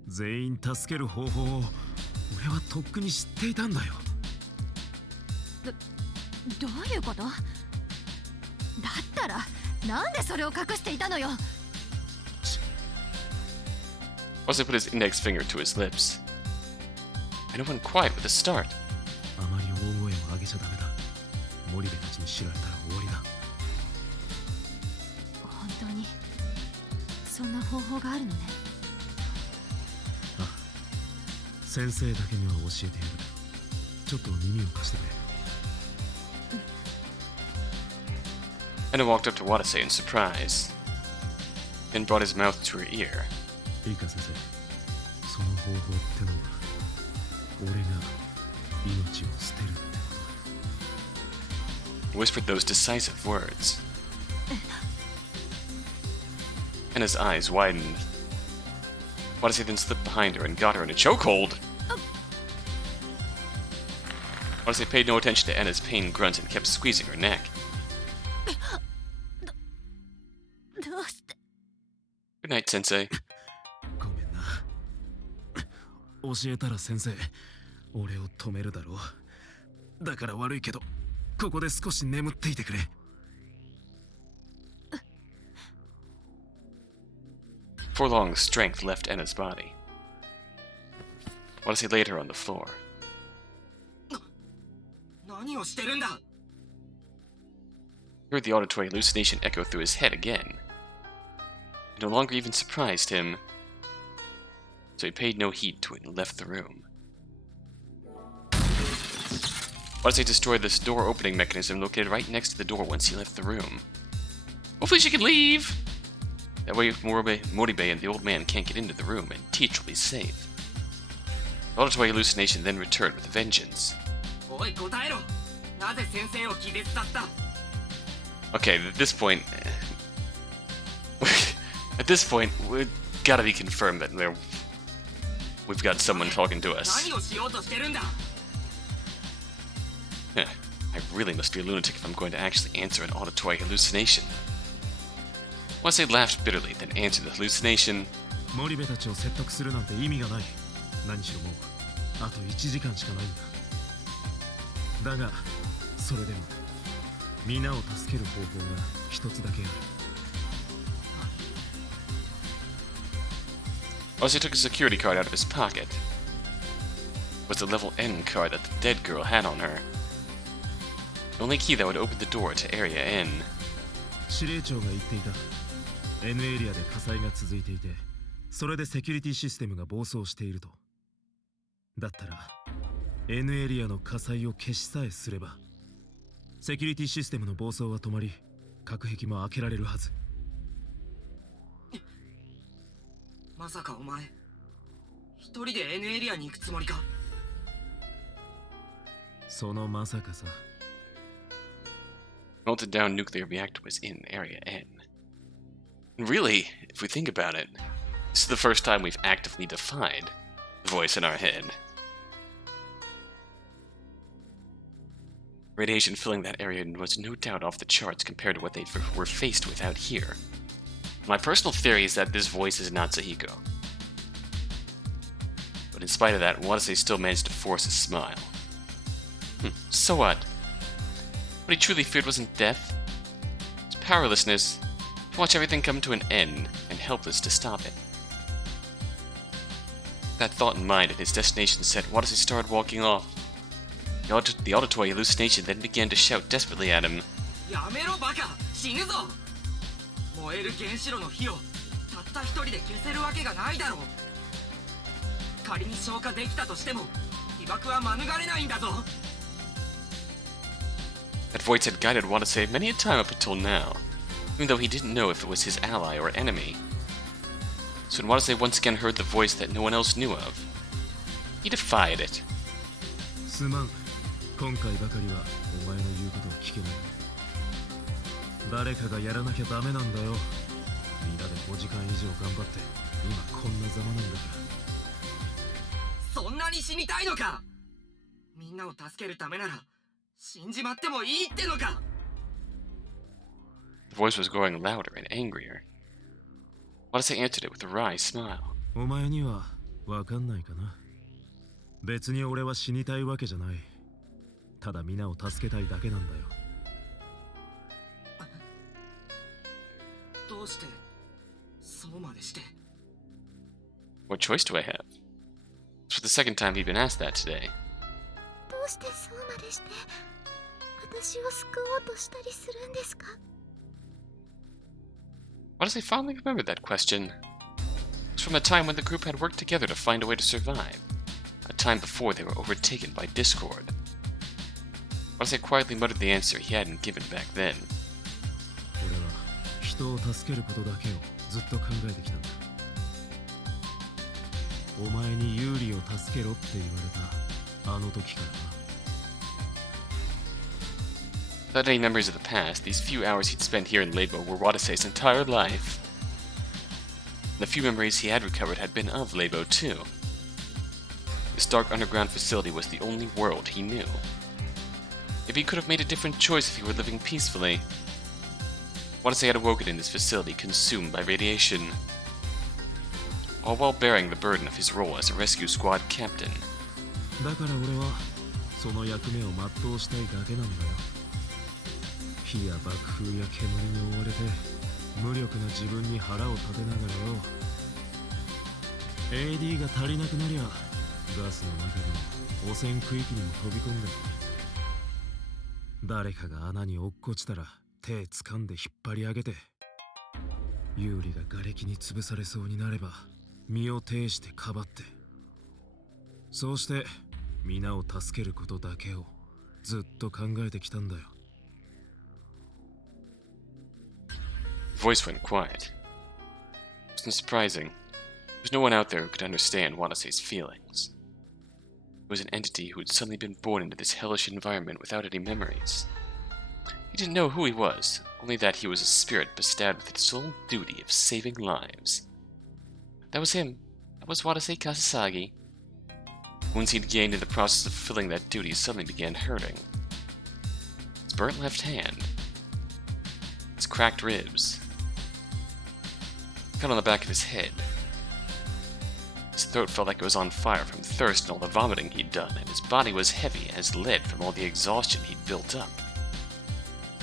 全員助ける方法を俺はとっくに知っていたんだよ。どういうこと？だったらなんでそれを隠していたのよ。 Watase put his index finger to his lips. And it went quiet with a start. あまり大声を上げちゃダメだ。森部たちに知られたら終わりだ。本当にそんな方法があるのね。あ、先生だけには教えてやる。ちょっと耳を貸してくれ。Anna walked up to Watase in surprise, then brought his mouth to her ear. いいか先生、その方法ってのは俺が命を捨てるってこ Whispered those decisive words. Anna's eyes widened. Watase then slipped behind her and got her in a chokehold. Watase paid no attention to Anna's pained grunts and kept squeezing her neck. どうして？ Good night, Sensei. と。ごめんな。教えたら先生、俺を止めるだろう。だから悪いけど、ここで少し眠っていてくれ。Before long, strength left Anna's body. Watase laid her on the floor. 何をしてるんだ。 He heard the auditory hallucination echo through his head again. It no longer even surprised him, so he paid no heed to it and left the room. Watase destroyed this door opening mechanism located right next to the door once he left the room. Hopefully she can leave! That way Moribe and the old man can't get into the room and Teach will be safe. The auditory hallucination then returned with a vengeance. おい答えろ。なぜ先生を気絶させた？ Okay, at this point, we gotta be confirmed that we've got someone talking to us. 何をしようとしてるんだ？ Huh, I really must be a lunatic if I'm going to actually answer an auditory hallucination. Watase laughed bitterly, then answered the hallucination. 森部たちを説得するなんて意味がない。何しろもうあと1時間しかないんだ。だがそれでも皆を助ける方法が一つだけある。Watase took a security card out of his pocket. It was the level N card that the dead girl had on her. The only key that would open the door to Area N. 司令長が言っていた。N エリアで火災が続いていて、それでセキュリティシステムが暴走していると。だったら N エリアの火災を消しさえすれば、セキュリティシステムの暴走は止まり、隔壁も開けられるはず。まさかお前一人で N エリアに行くつもりか？そのまさかさ。Melted down nuclear reactor was in Area N. And really, if we think about it, this is the first time we've actively defied the voice in our head. Radiation filling that area was no doubt off the charts compared to what they were faced with out here. My personal theory is that this voice is Natsuhiko. But in spite of that, Watase still managed to force a smile. So what? What he truly feared wasn't death. It was powerlessness, to watch everything come to an end, and helpless to stop it. That thought in mind and his destination set, Watase started walking off. The auditory hallucination then began to shout desperately at him. やめろバカ！死ぬぞ！燃える原子炉の火をたった一人で消せるわけがないだろう。仮に消火できたとしても被爆は免れないんだぞ。 That voice had guided Watase many a time up until now, even though he didn't know if it was his ally or enemy. So when Watase once again heard the voice that no one else knew of, he defied it. すまん。今回ばかりはお前の言うことを聞けない。誰かがやらなきゃダメなんだよ。みんなで5時間以上頑張って今こんなざまなんだから。そんなに死にたいのか？みんなを助けるためなら死んじまってもいいってのか？ The voice was growing louder and angrier. Watase answered it with a wry smile. お前にはわかんないかな。別に俺は死にたいわけじゃない。ただ皆を助けたいだけなんだよ。どうしてそうまでして？ What choice do I have? It's for the second time he'd been asked that today. どうしてそうまでして私を救おうとしたりするんですか？ Watase finally remembered that question. It was from a time when the group had worked together to find a way to survive. A time before they were overtaken by discord. Watase quietly muttered the answer he hadn't given back then. 俺は人を助けることだけをずっと考えてきたんだ。お前に有利を助けろって言われたあの時からな。 Without any memories of the past, these few hours he'd spent here in Labo were Watase's entire life. And the few memories he had recovered had been of Labo too. This dark underground facility was the only world he knew. Maybe he could have made a different choice if he were living peacefully. Watase had awoken in this facility consumed by radiation, all while bearing the burden of his role as a rescue squad captain. だから俺はその役目を全うしたいだけなんだよ。火や爆風や煙に追われて無力な自分に腹を立てながらよ。AD が足りなくなりゃガスの中でも汚染区域にも飛び込んで誰かが穴に落っこちたら手掴んで引っ張り上げて有利が瓦礫に潰されそうになれば身を挺してかばってそうして皆を助けることだけをずっと考えてきたんだよ。 The voice went quiet. It wasn't surprising. There was no one out there who could understand Watase's feelings. It was an entity who had suddenly been born into this hellish environment without any memories. He didn't know who he was, only that he was a spirit bestowed with its sole duty of saving lives. That was him. That was Watase Kasasagi. Wounds he'd gained in the process of fulfilling that duty suddenly began hurting. His burnt left hand. His cracked ribs. Cut on the back of his head. His throat felt like it was on fire from thirst and all the vomiting he'd done, and his body was heavy as lead from all the exhaustion he'd built up.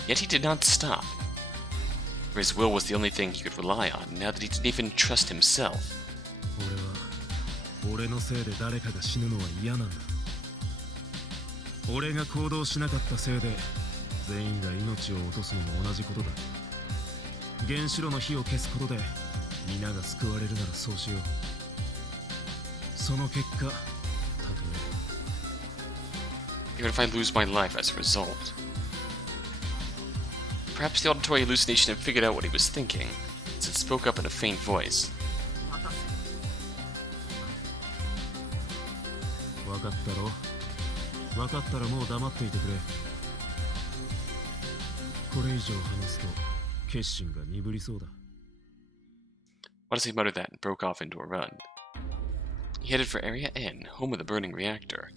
Yet he did not stop, for his will was the only thing he could rely on now that he didn't even trust himself. 俺のせいで誰かが死ぬのは嫌なんだ。俺が行動しなかったせいで全員が命を落とすのも同じことだ。原子炉の火を消すことで皆が救われるならそうしよう。その結果、たとえ Even if I lose my life as a result. Perhaps the auditory hallucination had figured out what he was thinking, as it spoke up in a faint voice. 分かったろ。分かったらもう黙っていてくれ。これ以上話すと決心が鈍りそうだ。Watase muttered that and broke off into a run. He headed for Area N, home of the burning reactor.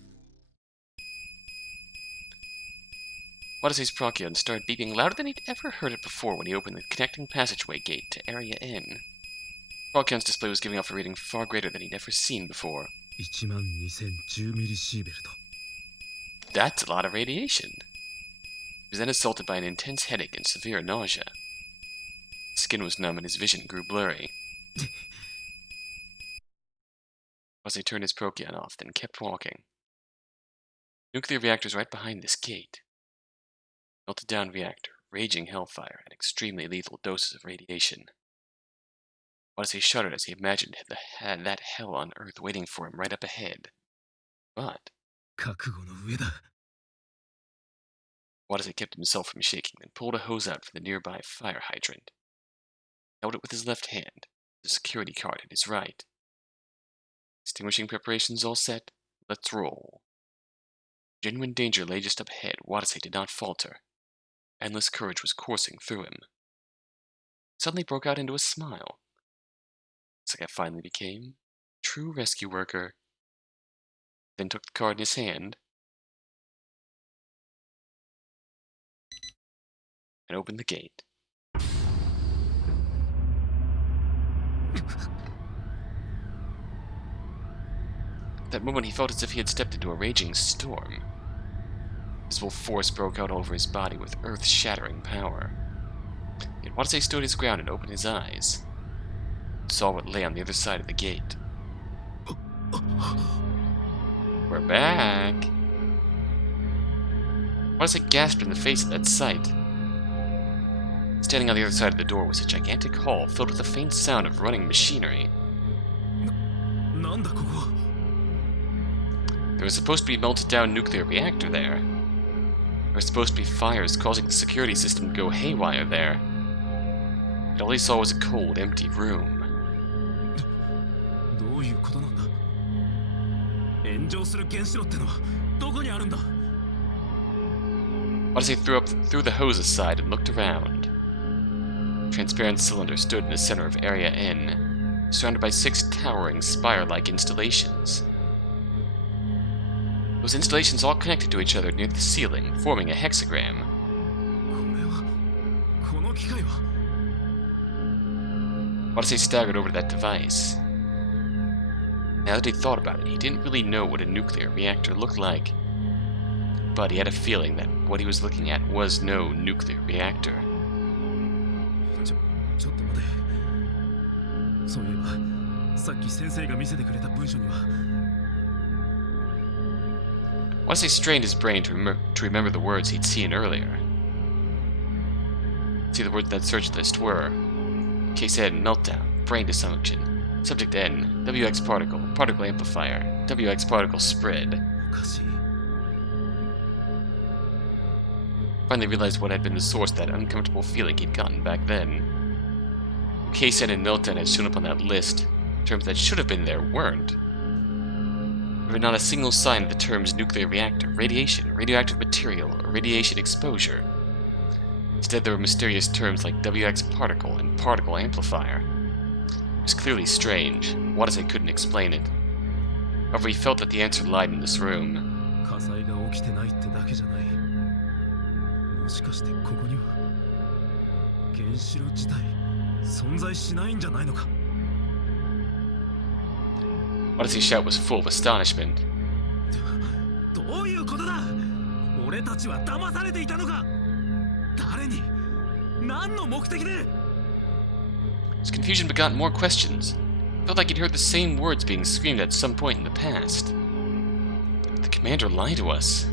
Watase's Procyon started beeping louder than he'd ever heard it before when he opened the connecting passageway gate to Area N. Procyon's display was giving off a reading far greater than he'd ever seen before. 12010ミリシーベルト。 That's a lot of radiation. He was then assaulted by an intense headache and severe nausea. His skin was numb and his vision grew blurry. Watase turned his Procyon off, then kept walking. Nuclear reactors right behind this gate. Melted down reactor, raging hellfire, and extremely lethal doses of radiation. Watase shuddered as he imagined that hell on Earth waiting for him right up ahead. But 覚悟の上だ。 Watase kept himself from shaking, then pulled a hose out from the nearby fire hydrant. He held it with his left hand, the security card in his right. Extinguishing preparations all set, let's roll. Genuine danger lay just up ahead. Watase did not falter. Endless courage was coursing through him. He suddenly broke out into a smile. It's like I finally became a true rescue worker. Then took the card in his hand and opened the gate. At that moment he felt as if he had stepped into a raging storm. Visible force broke out over his body with earth-shattering power. Yet Watase stood his ground and opened his eyes. He saw what lay on the other side of the gate. We're back! Watase gasped in the face at that sight. Standing on the other side of the door was a gigantic hall filled with the faint sound of running machinery. なんだここ。 There was supposed to be a melted-down nuclear reactor there. There were supposed to be fires causing the security system to go haywire there. And all he saw was a cold, empty room. どういうことなんだ。炎上する原子炉ってのはどこにあるんだ。 Watase threw the hose aside and looked around. A transparent cylinder stood in the center of Area N, surrounded by 6 towering, spire-like installations. Those installations all connected to each other near the ceiling, forming a hexagram. これはこの機械は。 Watase staggered over to that device. Now that he thought about it, he didn't really know what a nuclear reactor looked like. But he had a feeling that what he was looking at was no nuclear reactor. ちょっと待て。そういえばさっき先生が見せてくれた文書には。 Watase strained his brain to remember the words he'd seen earlier. See, the words that search list were Case N, meltdown, brain dysfunction, subject N, WX particle, particle amplifier, WX particle spread. おかしい。 Finally realized what had been the source of that uncomfortable feeling he'd gotten back then. Case N and meltdown had shown up on that list. Terms that should have been there weren't. There were not a single sign of the terms nuclear reactor, radiation, radioactive material, or radiation exposure. Instead, there were mysterious terms like WX particle and particle amplifier. It was clearly strange. Watase couldn't explain it. However, he felt that the answer lied in this room. 火災が起きてないってだけじゃない。もしかしてここには原子炉自体存在しないんじゃないのか。Watase's shout was full of astonishment. どういうことだ。俺たちは騙されていたのか。誰に何の目的で。 His confusion begot more questions. He felt like he'd heard the same words being screamed at some point in the past. The commander lied to us.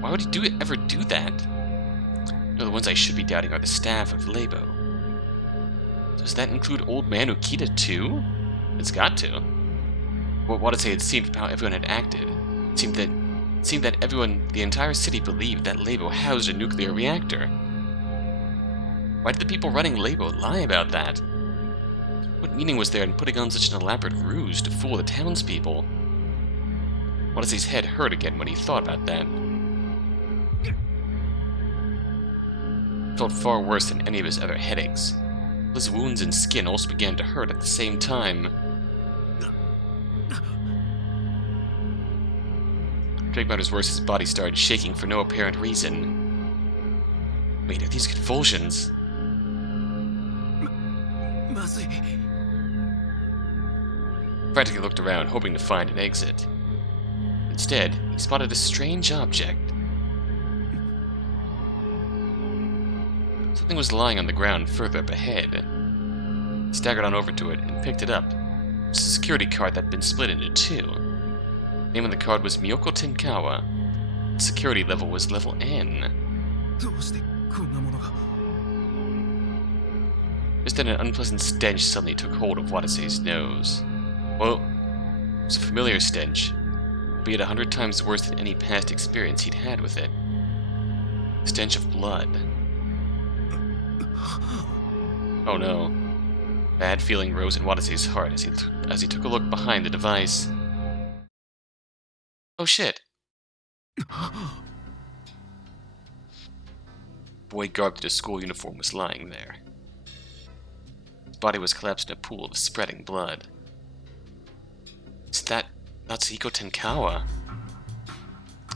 Why would he ever do that? No, the ones I should be doubting are the staff of Labo. Does that include Old Man Ukita too? It's got to. What Watase had seen from how everyone had acted, it seemed that everyone, the entire city, believed that Labo housed a nuclear reactor. Why did the people running Labo lie about that? What meaning was there in putting on such an elaborate ruse to fool the townspeople? Watase's head hurt again when he thought about that. It felt far worse than any of his other headaches. His wounds and skin also began to hurt at the same time. To make matters worse, his body started shaking for no apparent reason. Wait, are these convulsions? Frantically looked around, hoping to find an exit. Instead, he spotted a strange object. Something was lying on the ground further up ahead. He staggered on over to it and picked it up. It was a security card that had been split into two. The name on the card was Natsuhiko Tenkawa. The security level was level N. Just then an unpleasant stench suddenly took hold of Watase's nose. Well, it was a familiar stench, albeit 100 times worse than any past experience he'd had with it. The stench of blood. Oh no. Bad feeling rose in Watase's heart as he took a look behind the device. Oh shit. The boy garbed in a school uniform was lying there. His body was collapsed in a pool of spreading blood. Is that Natsuhiko Tenkawa?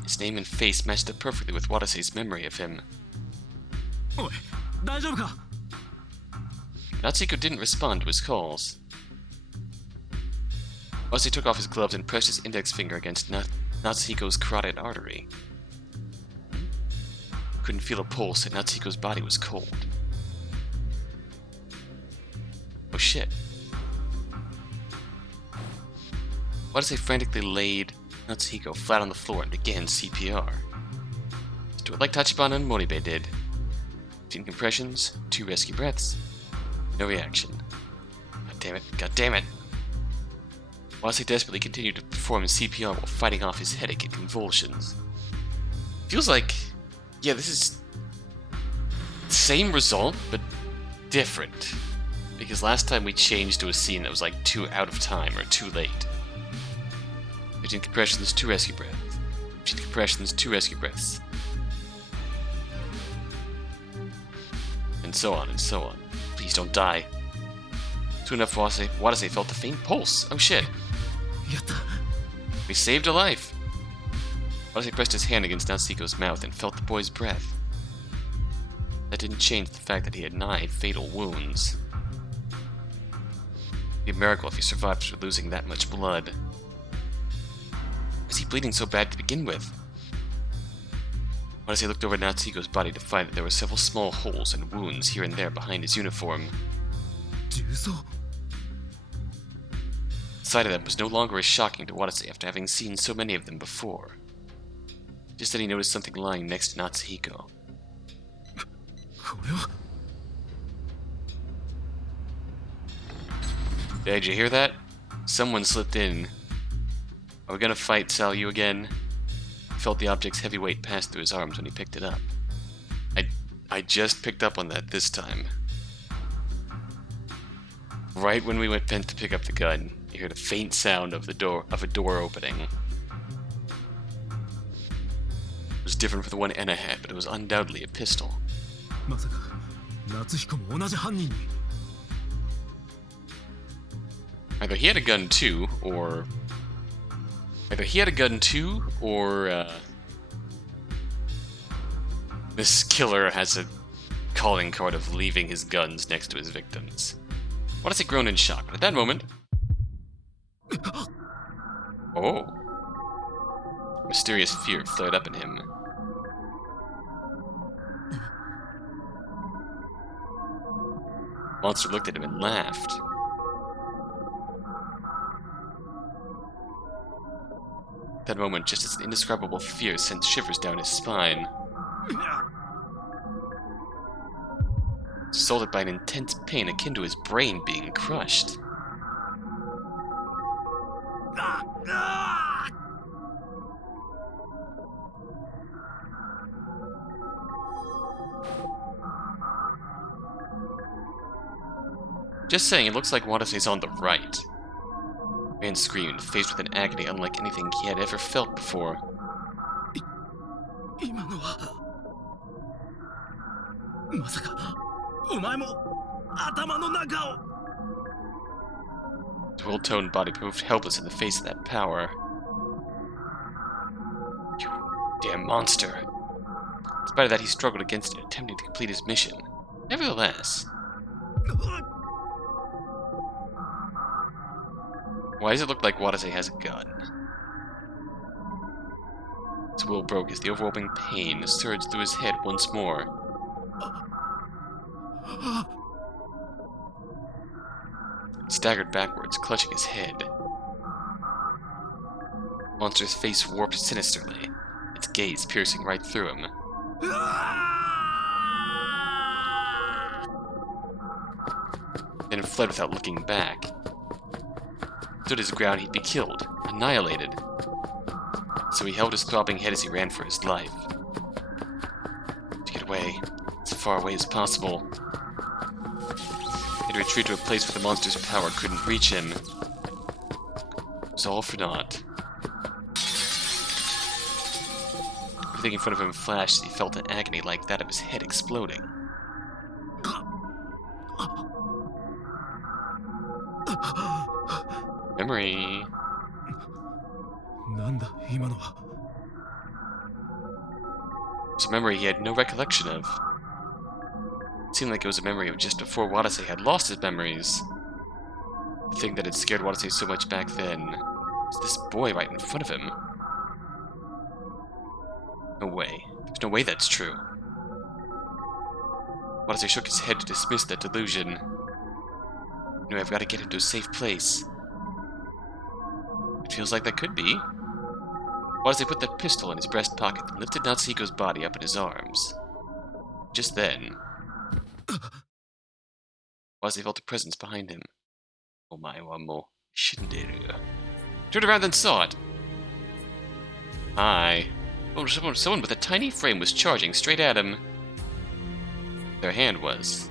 His name and face matched up perfectly with Watase's memory of him. Natsuhiko didn't respond to his calls. Watase took off his gloves and pressed his index finger against Natsuhiko's carotid artery. Couldn't feel a pulse, and Natsuhiko's body was cold. Oh shit. Watase frantically laid Natsuhiko flat on the floor and began CPR. Just do it like Tachibana and Moribe did. 15 compressions, 2 rescue breaths. No reaction. God damn it, god damn it. Watase desperately continued to perform CPR while fighting off his headache and convulsions. Feels like, yeah, this is same result, but different. Because last time we changed to a scene that was like too out of time or too late. 15 compressions, 2 rescue breaths. 15 compressions, 2 rescue breaths. And so on and so on. Please don't die. Soon enough, Watase felt the faint pulse. Oh shit. We saved a life. Watase pressed his hand against Natsuhiko's mouth and felt the boy's breath. That didn't change the fact that he had 9 fatal wounds. It'd be a miracle if he survived after losing that much blood. Why was he bleeding so bad to begin with? Watase looked over at Natsuhiko's body to find that there were several small holes and wounds here and there behind his uniform. The sight of them was no longer as shocking to Watase after having seen so many of them before. Just then he noticed something lying next to Natsuhiko. Did you hear that? Someone slipped in. Are we gonna fight Salyu again? He felt the object's heavy weight pass through his arms when he picked it up. I just picked up on that this time. Right when we bent to pick up the gun, You heard a faint sound of a door opening. It was different from the one Enna had, but it was undoubtedly a pistol. まさか夏彦も同じ犯人に。 Either he had a gun too, or this killer has a calling card of leaving his guns next to his victims. Watase groaned in shock, but at that moment... Oh. Mysterious fear flared up in him. Monster looked at him and laughed. At that moment, just as an indescribable fear sent shivers down his spine. Assaulted by an intense pain akin to his brain being crushed. Just saying, it looks like Watase's on the right. The man screamed, faced with an agony unlike anything he had ever felt before. 今のはまさかお前も頭の中を His well-toned body proved helpless in the face of that power. You damn monster. In spite of that, he struggled against it, attempting to complete his mission. Nevertheless... Why does it look like Watase has a gun? His will broke as the overwhelming pain surged through his head once more. He staggered backwards, clutching his head. The monster's face warped sinisterly, its gaze piercing right through him. Then it fled without looking back. Stood his ground, he'd be killed, annihilated. So he held his throbbing head as he ran for his life. To get away, as far away as possible. He had to retreat to a place where the monster's power couldn't reach him. It was all for naught. Everything in front of him flashed as he felt an agony like that of his head exploding. Memory. なんだ今のは It was a memory he had no recollection of. It seemed like it was a memory of just before Watase had lost his memories. The thing that had scared Watase so much back then was this boy right in front of him. No way. There's no way that's true. Watase shook his head to dismiss that delusion. No, I've got to get him to a safe place. It feels like that could be. Watase put that pistol in his breast pocket and lifted Natsuhiko's body up in his arms. Just then, Watase felt a presence behind him. Omae wa mo shinderu. Turned around and saw it. Hi. Oh, someone with a tiny frame was charging straight at him. Their hand was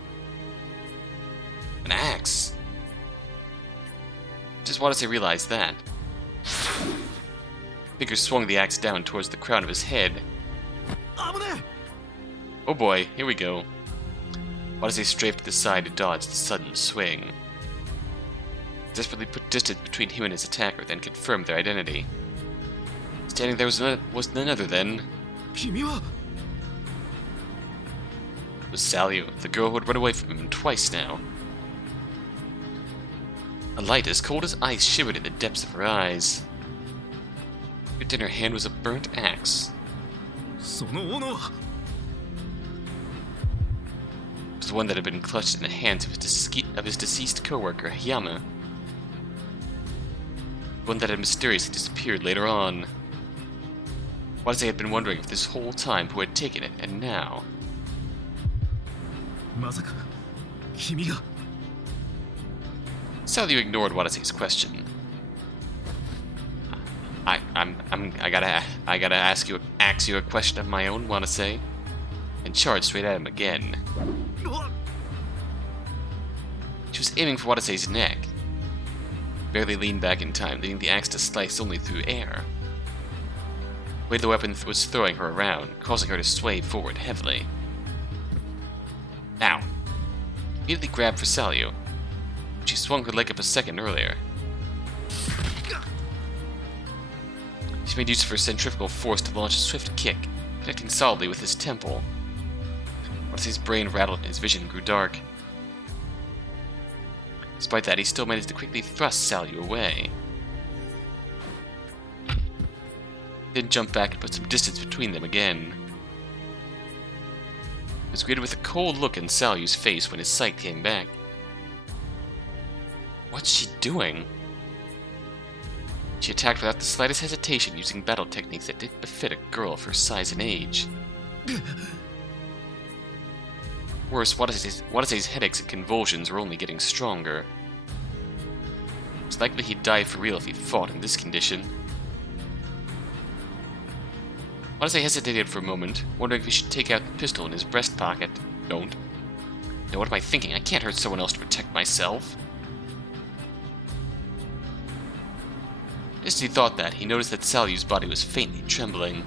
an axe. Just Watase realized that. Figure swung the axe down towards the crown of his head. Oh boy, here we go. Watase strafed to the side to dodge the sudden swing. Desperately put distance between him and his attacker, then confirmed their identity. Standing there was none other than... It was Salio, the girl who had run away from him twice now. A light as cold as ice shivered in the depths of her eyes. Gripped in her hand was a burnt axe. It was the one that had been clutched in the hands of his deceased co-worker, Hiyama. The one that had mysteriously disappeared later on. Watase had been wondering for this whole time who had taken it, and now... Salio ignored Watase's question. I gotta ask you a question of my own, Watase, and charged straight at him again. She was aiming for Watase's neck. barely leaned back in time, leaving the axe to slice only through air. The way the weapon was throwing her around, causing her to sway forward heavily. Ow. Immediately grabbed for Salyu. She swung her leg up a second earlier. She made use of her centrifugal force to launch a swift kick, connecting solidly with his temple. Once his brain rattled and his vision grew dark. Despite that, he still managed to quickly thrust Salyu away. Then jumped back and put some distance between them again. He was greeted with a cold look in Salyu's face when his sight came back. What's she doing? She attacked without the slightest hesitation, using battle techniques that didn't befit a girl of her size and age. Worse, Watase's headaches and convulsions were only getting stronger. It's likely he'd die for real if he fought in this condition. Watase hesitated for a moment, wondering if he should take out the pistol in his breast pocket. Don't. Now what am I thinking? I can't hurt someone else to protect myself. Just as he thought that, he noticed that Salyu's body was faintly trembling.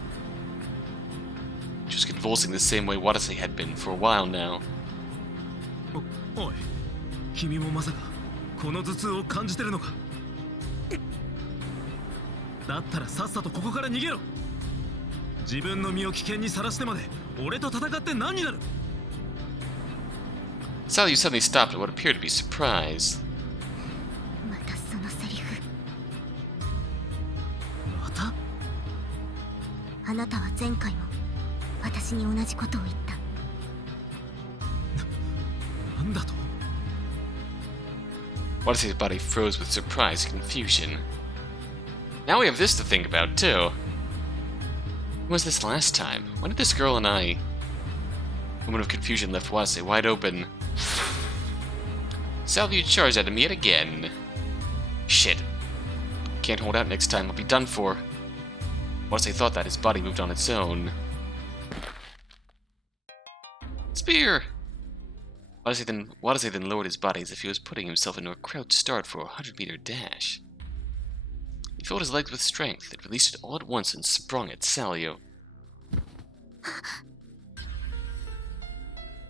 She was convulsing the same way Watase had been for a while now. おい、君もまさかこの頭痛を感じてるのか？だったらさっさとここから逃げろ。自分の身を危険にさらしてまで俺と戦って何になる？ Salyu suddenly stopped at what appeared to be surprise. またそのセリフ。また？あなたは前回も私に同じことを言った。なんだと？ Watase's body froze with surprise and confusion. Now we have this to think about, too. When was this last time? When did this girl and I... A moment of confusion left Watase wide open. Salyu charged at him yet again. Shit. Can't hold out next time, I'll be done for. Watase thought that his body moved on its own. Spear! Watase then lowered his body as if he was putting himself into a crouched start for a 100-meter dash. He filled his legs with strength and released it all at once and sprung at Salyu.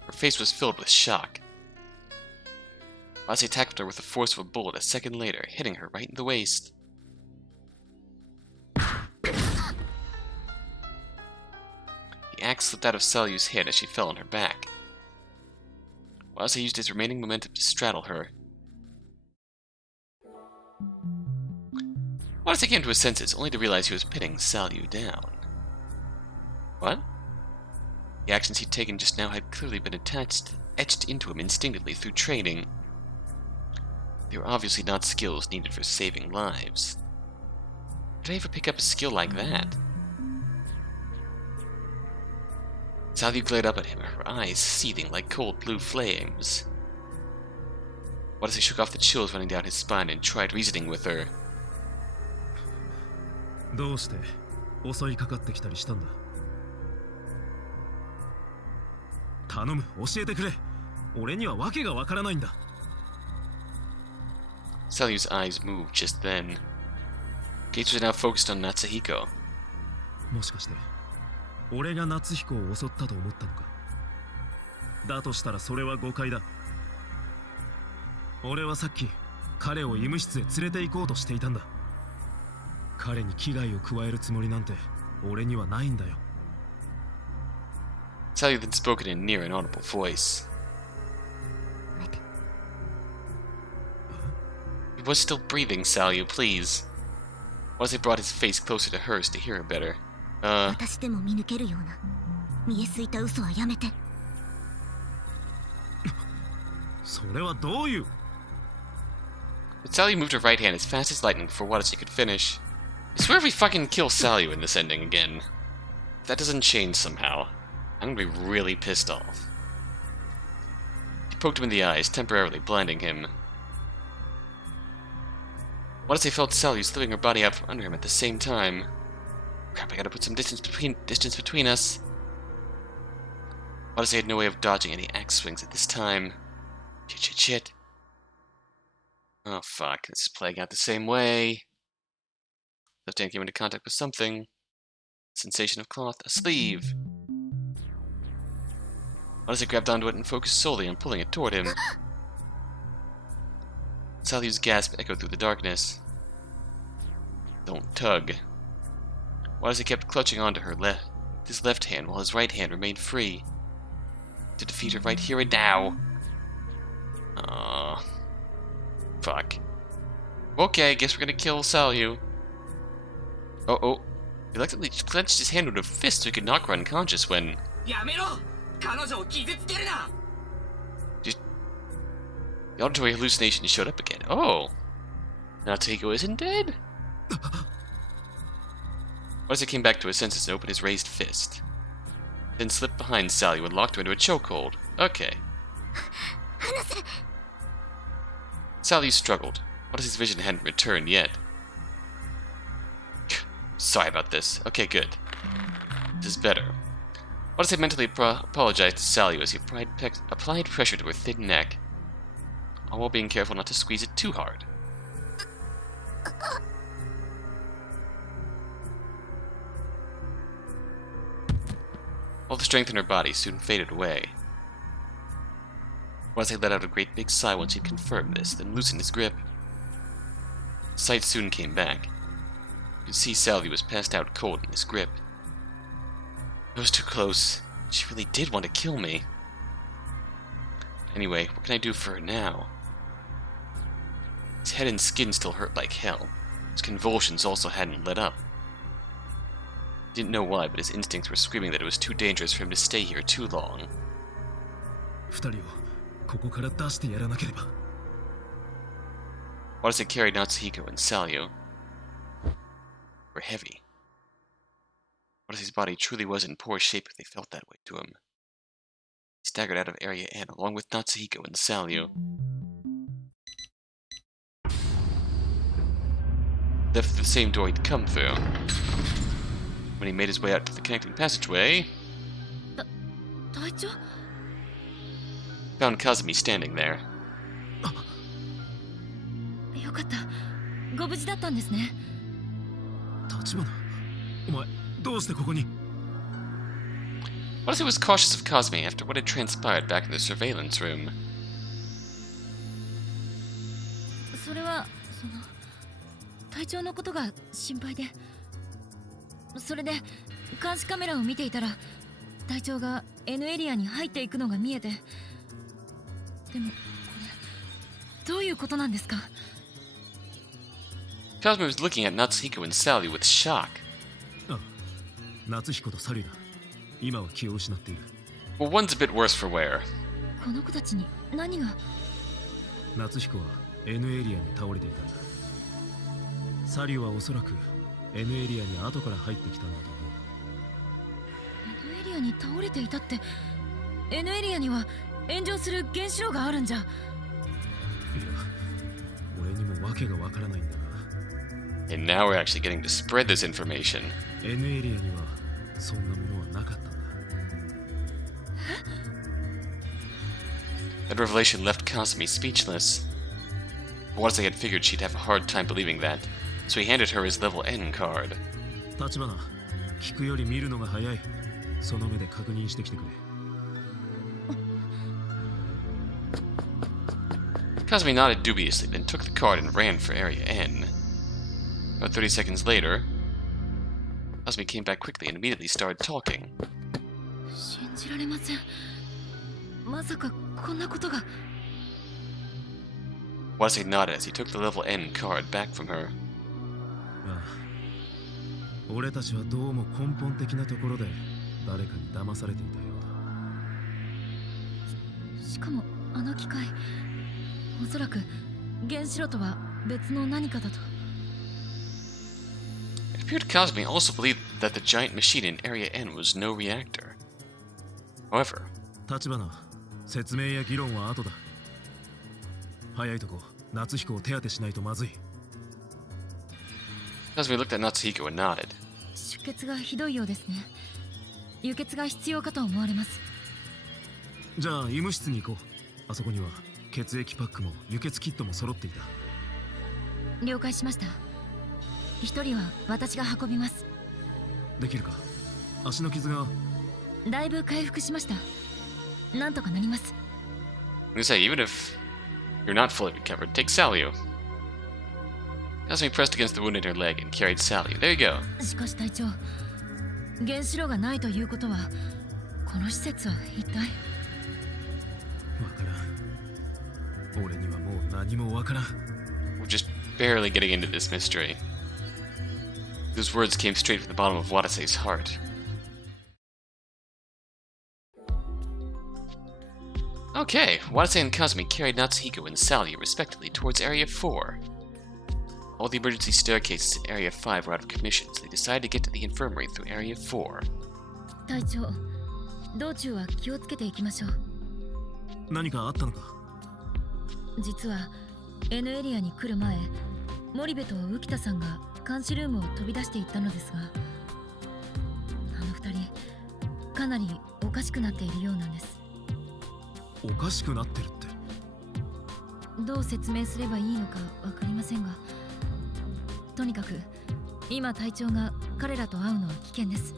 Her face was filled with shock. Watase tackled her with the force of a bullet a second later, hitting her right in the waist. The axe slipped out of Salyu's hand as she fell on her back. Watase used his remaining momentum to straddle her. Watase came to his senses, only to realize he was pinning Salyu down. What? The actions he'd taken just now had clearly been etched into him instinctively through training. They were obviously not skills needed for saving lives. Did I ever pick up a skill like that? Salyu glared up at him, her eyes seething like cold blue flames. Watase shook off the chills running down his spine and tried reasoning with her. どうして襲いかかってきたりしたんだ？頼む、教えてくれ。俺には訳がわからないんだ。 Salyu's eyes moved just then. Gates was now focused on Natsuhiko. もしかして俺が夏彦を襲ったと思ったのか？だとしたらそれは誤解だ。俺はさっき彼を医務室へ連れて行こうとしていたんだ。彼に危害を加えるつもりなんて俺にはないんだよ。 Salyu then spoke in a near inaudible voice. He was still breathing, Salyu, please. Watase brought his face closer to hers to hear her better. 私でも見抜けるような見えすいた嘘はやめて。それはどういう？ But Salyu moved her right hand as fast as lightning before Watase could finish. I swear if we fucking kill Salyu in this ending again, if that doesn't change somehow, I'm gonna be really pissed off. He poked him in the eyes, temporarily blinding him. Watase felt Salyu slipping her body out from under him at the same time. Crap, I gotta put some distance between us. Watase had no way of dodging any axe swings at this time. Shit. Oh fuck, this is playing out the same way. Left hand came into contact with something. Sensation of cloth, a sleeve. Watase grabbed onto it and focused solely on pulling it toward him. Salyu's gasp echoed through the darkness. Don't tug. Watase kept clutching onto her his left hand while his right hand remained free. To defeat her right here and now. Aww. Fuck. Okay, guess we're gonna kill Salyu. Oh. He reluctantly clenched his hand with a fist so he could knock her unconscious when... やめろ彼女を傷つけるな The auditory hallucination showed up again. Oh! Natsuhiko isn't dead? Watase came back to his senses and opened his raised fist. Then slipped behind Salyu and locked her into a chokehold. Okay. Salyu struggled. Watase's vision hadn't returned yet. Sorry about this. Okay, good. This is better. Watase mentally apologized to Salyu as he applied pressure to her thin neck, all while being careful not to squeeze it too hard. All the strength in her body soon faded away. Watase let out a great big sigh once he'd confirmed this, then loosened his grip. Sight soon came back. You could see Salyu was passed out cold in his grip. I was too close. She really did want to kill me. Anyway, what can I do for her now? His head and skin still hurt like hell. His convulsions also hadn't let up. He didn't know why, but his instincts were screaming that it was too dangerous for him to stay here too long. 二人をここから出してやらなければ。Watase carried Natsuhiko and Salyu. Were heavy. Watase's body truly was in poor shape if they felt that way to him. He staggered out of Area N along with Natsuhiko and Salyu. Left through the same door he'd come through. When he made his way out to the connecting passageway, 隊長 found Kazumi standing there. よかったご無事だったんですね 橘、お前どうしてここに Watase was cautious of Kazumi after what had transpired back in the surveillance room. それはその隊長のことが心配でそれで監視カメラを見ていたら隊長が N エリアに入っていくのが見えてでもこれどういうことなんですか Kazumi was looking at Natsuhiko and Salyu with shock. あ、夏彦とサリュだ今は気を失っている Well, one's a bit worse for wear. この子たちに何が夏彦は N エリアに倒れていたんだサリュはおそらく N エリアに後から入ってきたんだと思う N エリアに倒れていたって N エリアには炎上する原子炉があるんじゃいや俺にも訳がわからないんだが And now we're actually getting to spread this information. N エリアにはそんなものはなかったんだ That revelation left Kazumi speechless. Watase had figured she'd have a hard time believing that, so he handed her his level N card. 橘聞くより見るのが早いその目で確認してきてくれ Kazumi nodded dubiously, then took the card and ran for Area N. About 30 seconds later, Kazumi came back quickly and immediately started talking. 信じられませんまさかこんなことが Watase nodded as he took the level N card back from her. ああ俺たちはどうも根本的なところで誰かに騙されていたようだしかもあの機械おそらく原子炉とは別の何かだと It appeared Kazumi also believed that the giant machine in Area N was no reactor. However, 橘説明や議論は後だ早いとこ夏彦を手当てしないとまずい Kazumi looked at Natsuhiko and nodded. 出血がひどいようですね輸血が必要かと思われますじゃあ医務室に行こうあそこには血液パックも輸血キットも揃っていた了解しました。一人は私が運びます。できるか？足の傷が。だいぶ回復しました。なんとかなります。I'm gonna say, even if you're not fully recovered, take Salio. Kasumi pressed against the wound in her leg and carried Salio. There you go. しかし隊長、原子炉がないということは、この施設は一体。わからん。俺にはもう何もわからん。We're just barely getting into this mystery. Those words came straight from the bottom of Watase's heart. Okay, Watase and Kasumi carried Natsuhiko and Salio respectively towards Area 4. All the emergency staircases in Area 5 were out of commission, so they decided to get to the infirmary through Area 4. 隊長、道中は気をつけていきましょう。何かあったのか？実は N エリアに来る前、森部と浮田さんが監視ルームを飛び出していったのですが、あの二人かなりおかしくなっているようなんです。おかしくなってるって？どう説明すればいいのかわかりませんが、とにかく今隊長が彼らと会うのは危険です。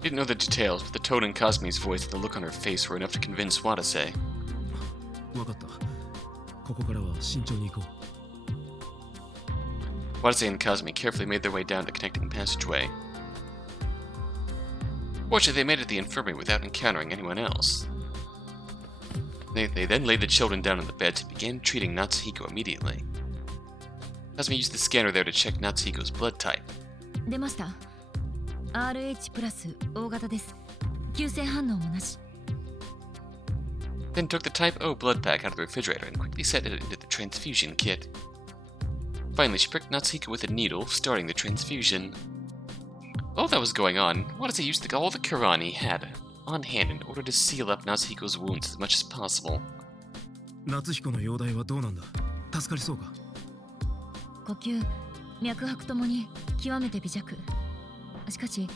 He didn't know the details, but the tone in Kasumi's voice and the look on her face were enough to convince Watase. わかった。ここからは慎重に行こう。Watase and Kasumi carefully made their way down the connecting passageway. Fortunately, they made it to the infirmary without encountering anyone else. They then laid the children down on the beds and began treating Natsuhiko immediately. Kasumi used the scanner there to check Natsuhiko's blood type. 出ました。RH プラス O 型です。急性反応もなし。Then took the Type O blood pack out of the refrigerator and quickly set it into the transfusion kit. Finally, she pricked Natsuhiko with a needle, starting the transfusion. While that was going on, Watase used all the Quran he had on hand in order to seal up Natsuhiko's wounds as much as possible. 夏彦の容体はどうなんだ？助かりそうか？呼吸、脈拍ともに極めて微弱。しかし、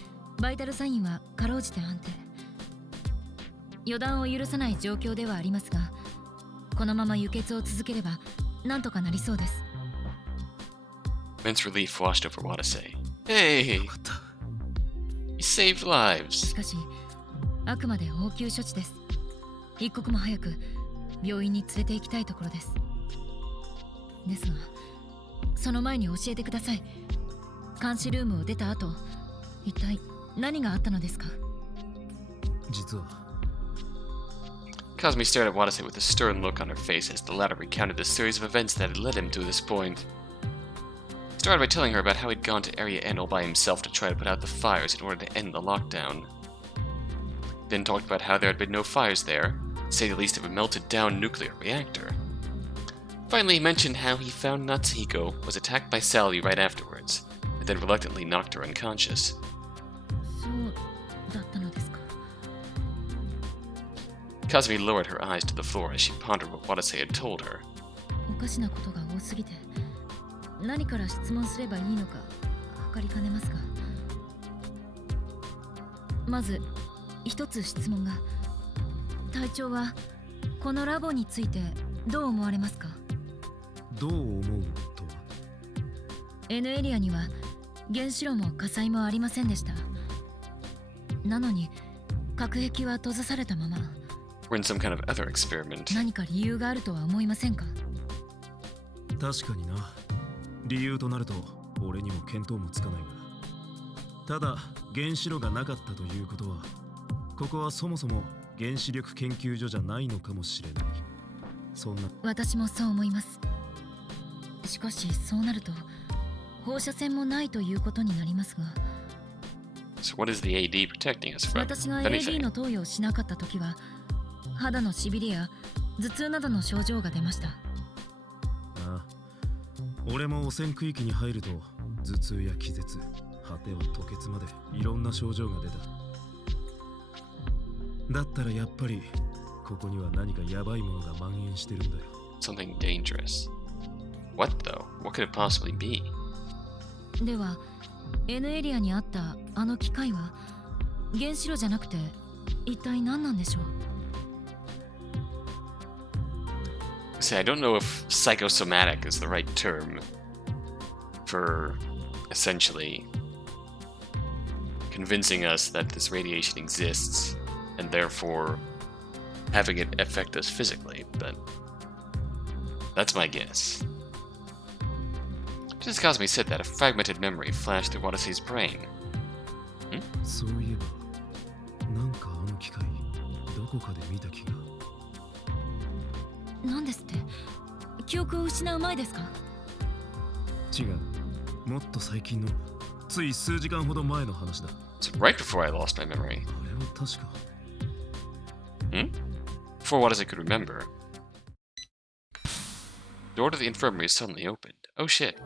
バイタルサインはかろうじて安定。予断を許さない状況ではありますが、このまま輸血を続ければなんとかなりそうです。Immense relief washed over Watase. Hey! You saved lives. しかし、あくまで応急処置です。一刻も早く病院に連れて行きたいところです。ですが、その前に教えてください。監視ルームを出た後、一体何があったのですか？実は。Kasumi stared at Watase with a stern look on her face as the latter recounted the series of events that had led him to this point. He started by telling her about how he'd gone to Area N all by himself to try to put out the fires in order to end the lockdown. Then talked about how there had been no fires there, to say the least of a melted down nuclear reactor. Finally, he mentioned how he found Natsuhiko was attacked by Sally right afterwards, and then reluctantly knocked her unconscious. そうだったのですか。Kasumi lowered her eyes to the floor as she pondered what Watase had told her. おかしなことが多すぎて、何から質問すればいいのか測りかねますが、まず一つ質問が。隊長はこのラボについてどう思われますか？どう思うとは？ N エリアには原子炉も火災もありませんでした。なのに隔壁は閉ざされたまま。We're in some kind of other experiment. 何か理由があるとは思いませんか？確かにな。理由となると俺にも見当もつかないが、ただ原子炉がなかったということは、ここはそもそも原子力研究所じゃないのかもしれない。そんな。私もそう思います。しかしそうなると放射線もないということになりますが。So what is the AD protecting us from? 私が AD の投与をしなかった時は、肌のしびれや頭痛などの症状が出ました。ああ、俺も汚染区域に入ると頭痛や気絶、果ては吐血までいろんな症状が出た。だったらやっぱりここには何かヤバいものが蔓延してるんだよ。 Something dangerous. What though? What could it possibly be? では N エリアにあったあの機械は原子炉じゃなくて一体何なんでしょう？ See, I don't know if psychosomatic is the right term for essentially convincing us that this radiation exists and therefore having it affect us physically, but that's my guess. Just Cosme said that a fragmented memory flashed through Watase's brain. そういえばなんかあの機械どこかで見た気が。何ですって？記憶を失う前ですか？違う、もっと最近のつい数時間ほど前の話だ。 It's right before I lost my memory. あれは確か。 Before Watase could remember. Door to the infirmary suddenly opened. Oh shit.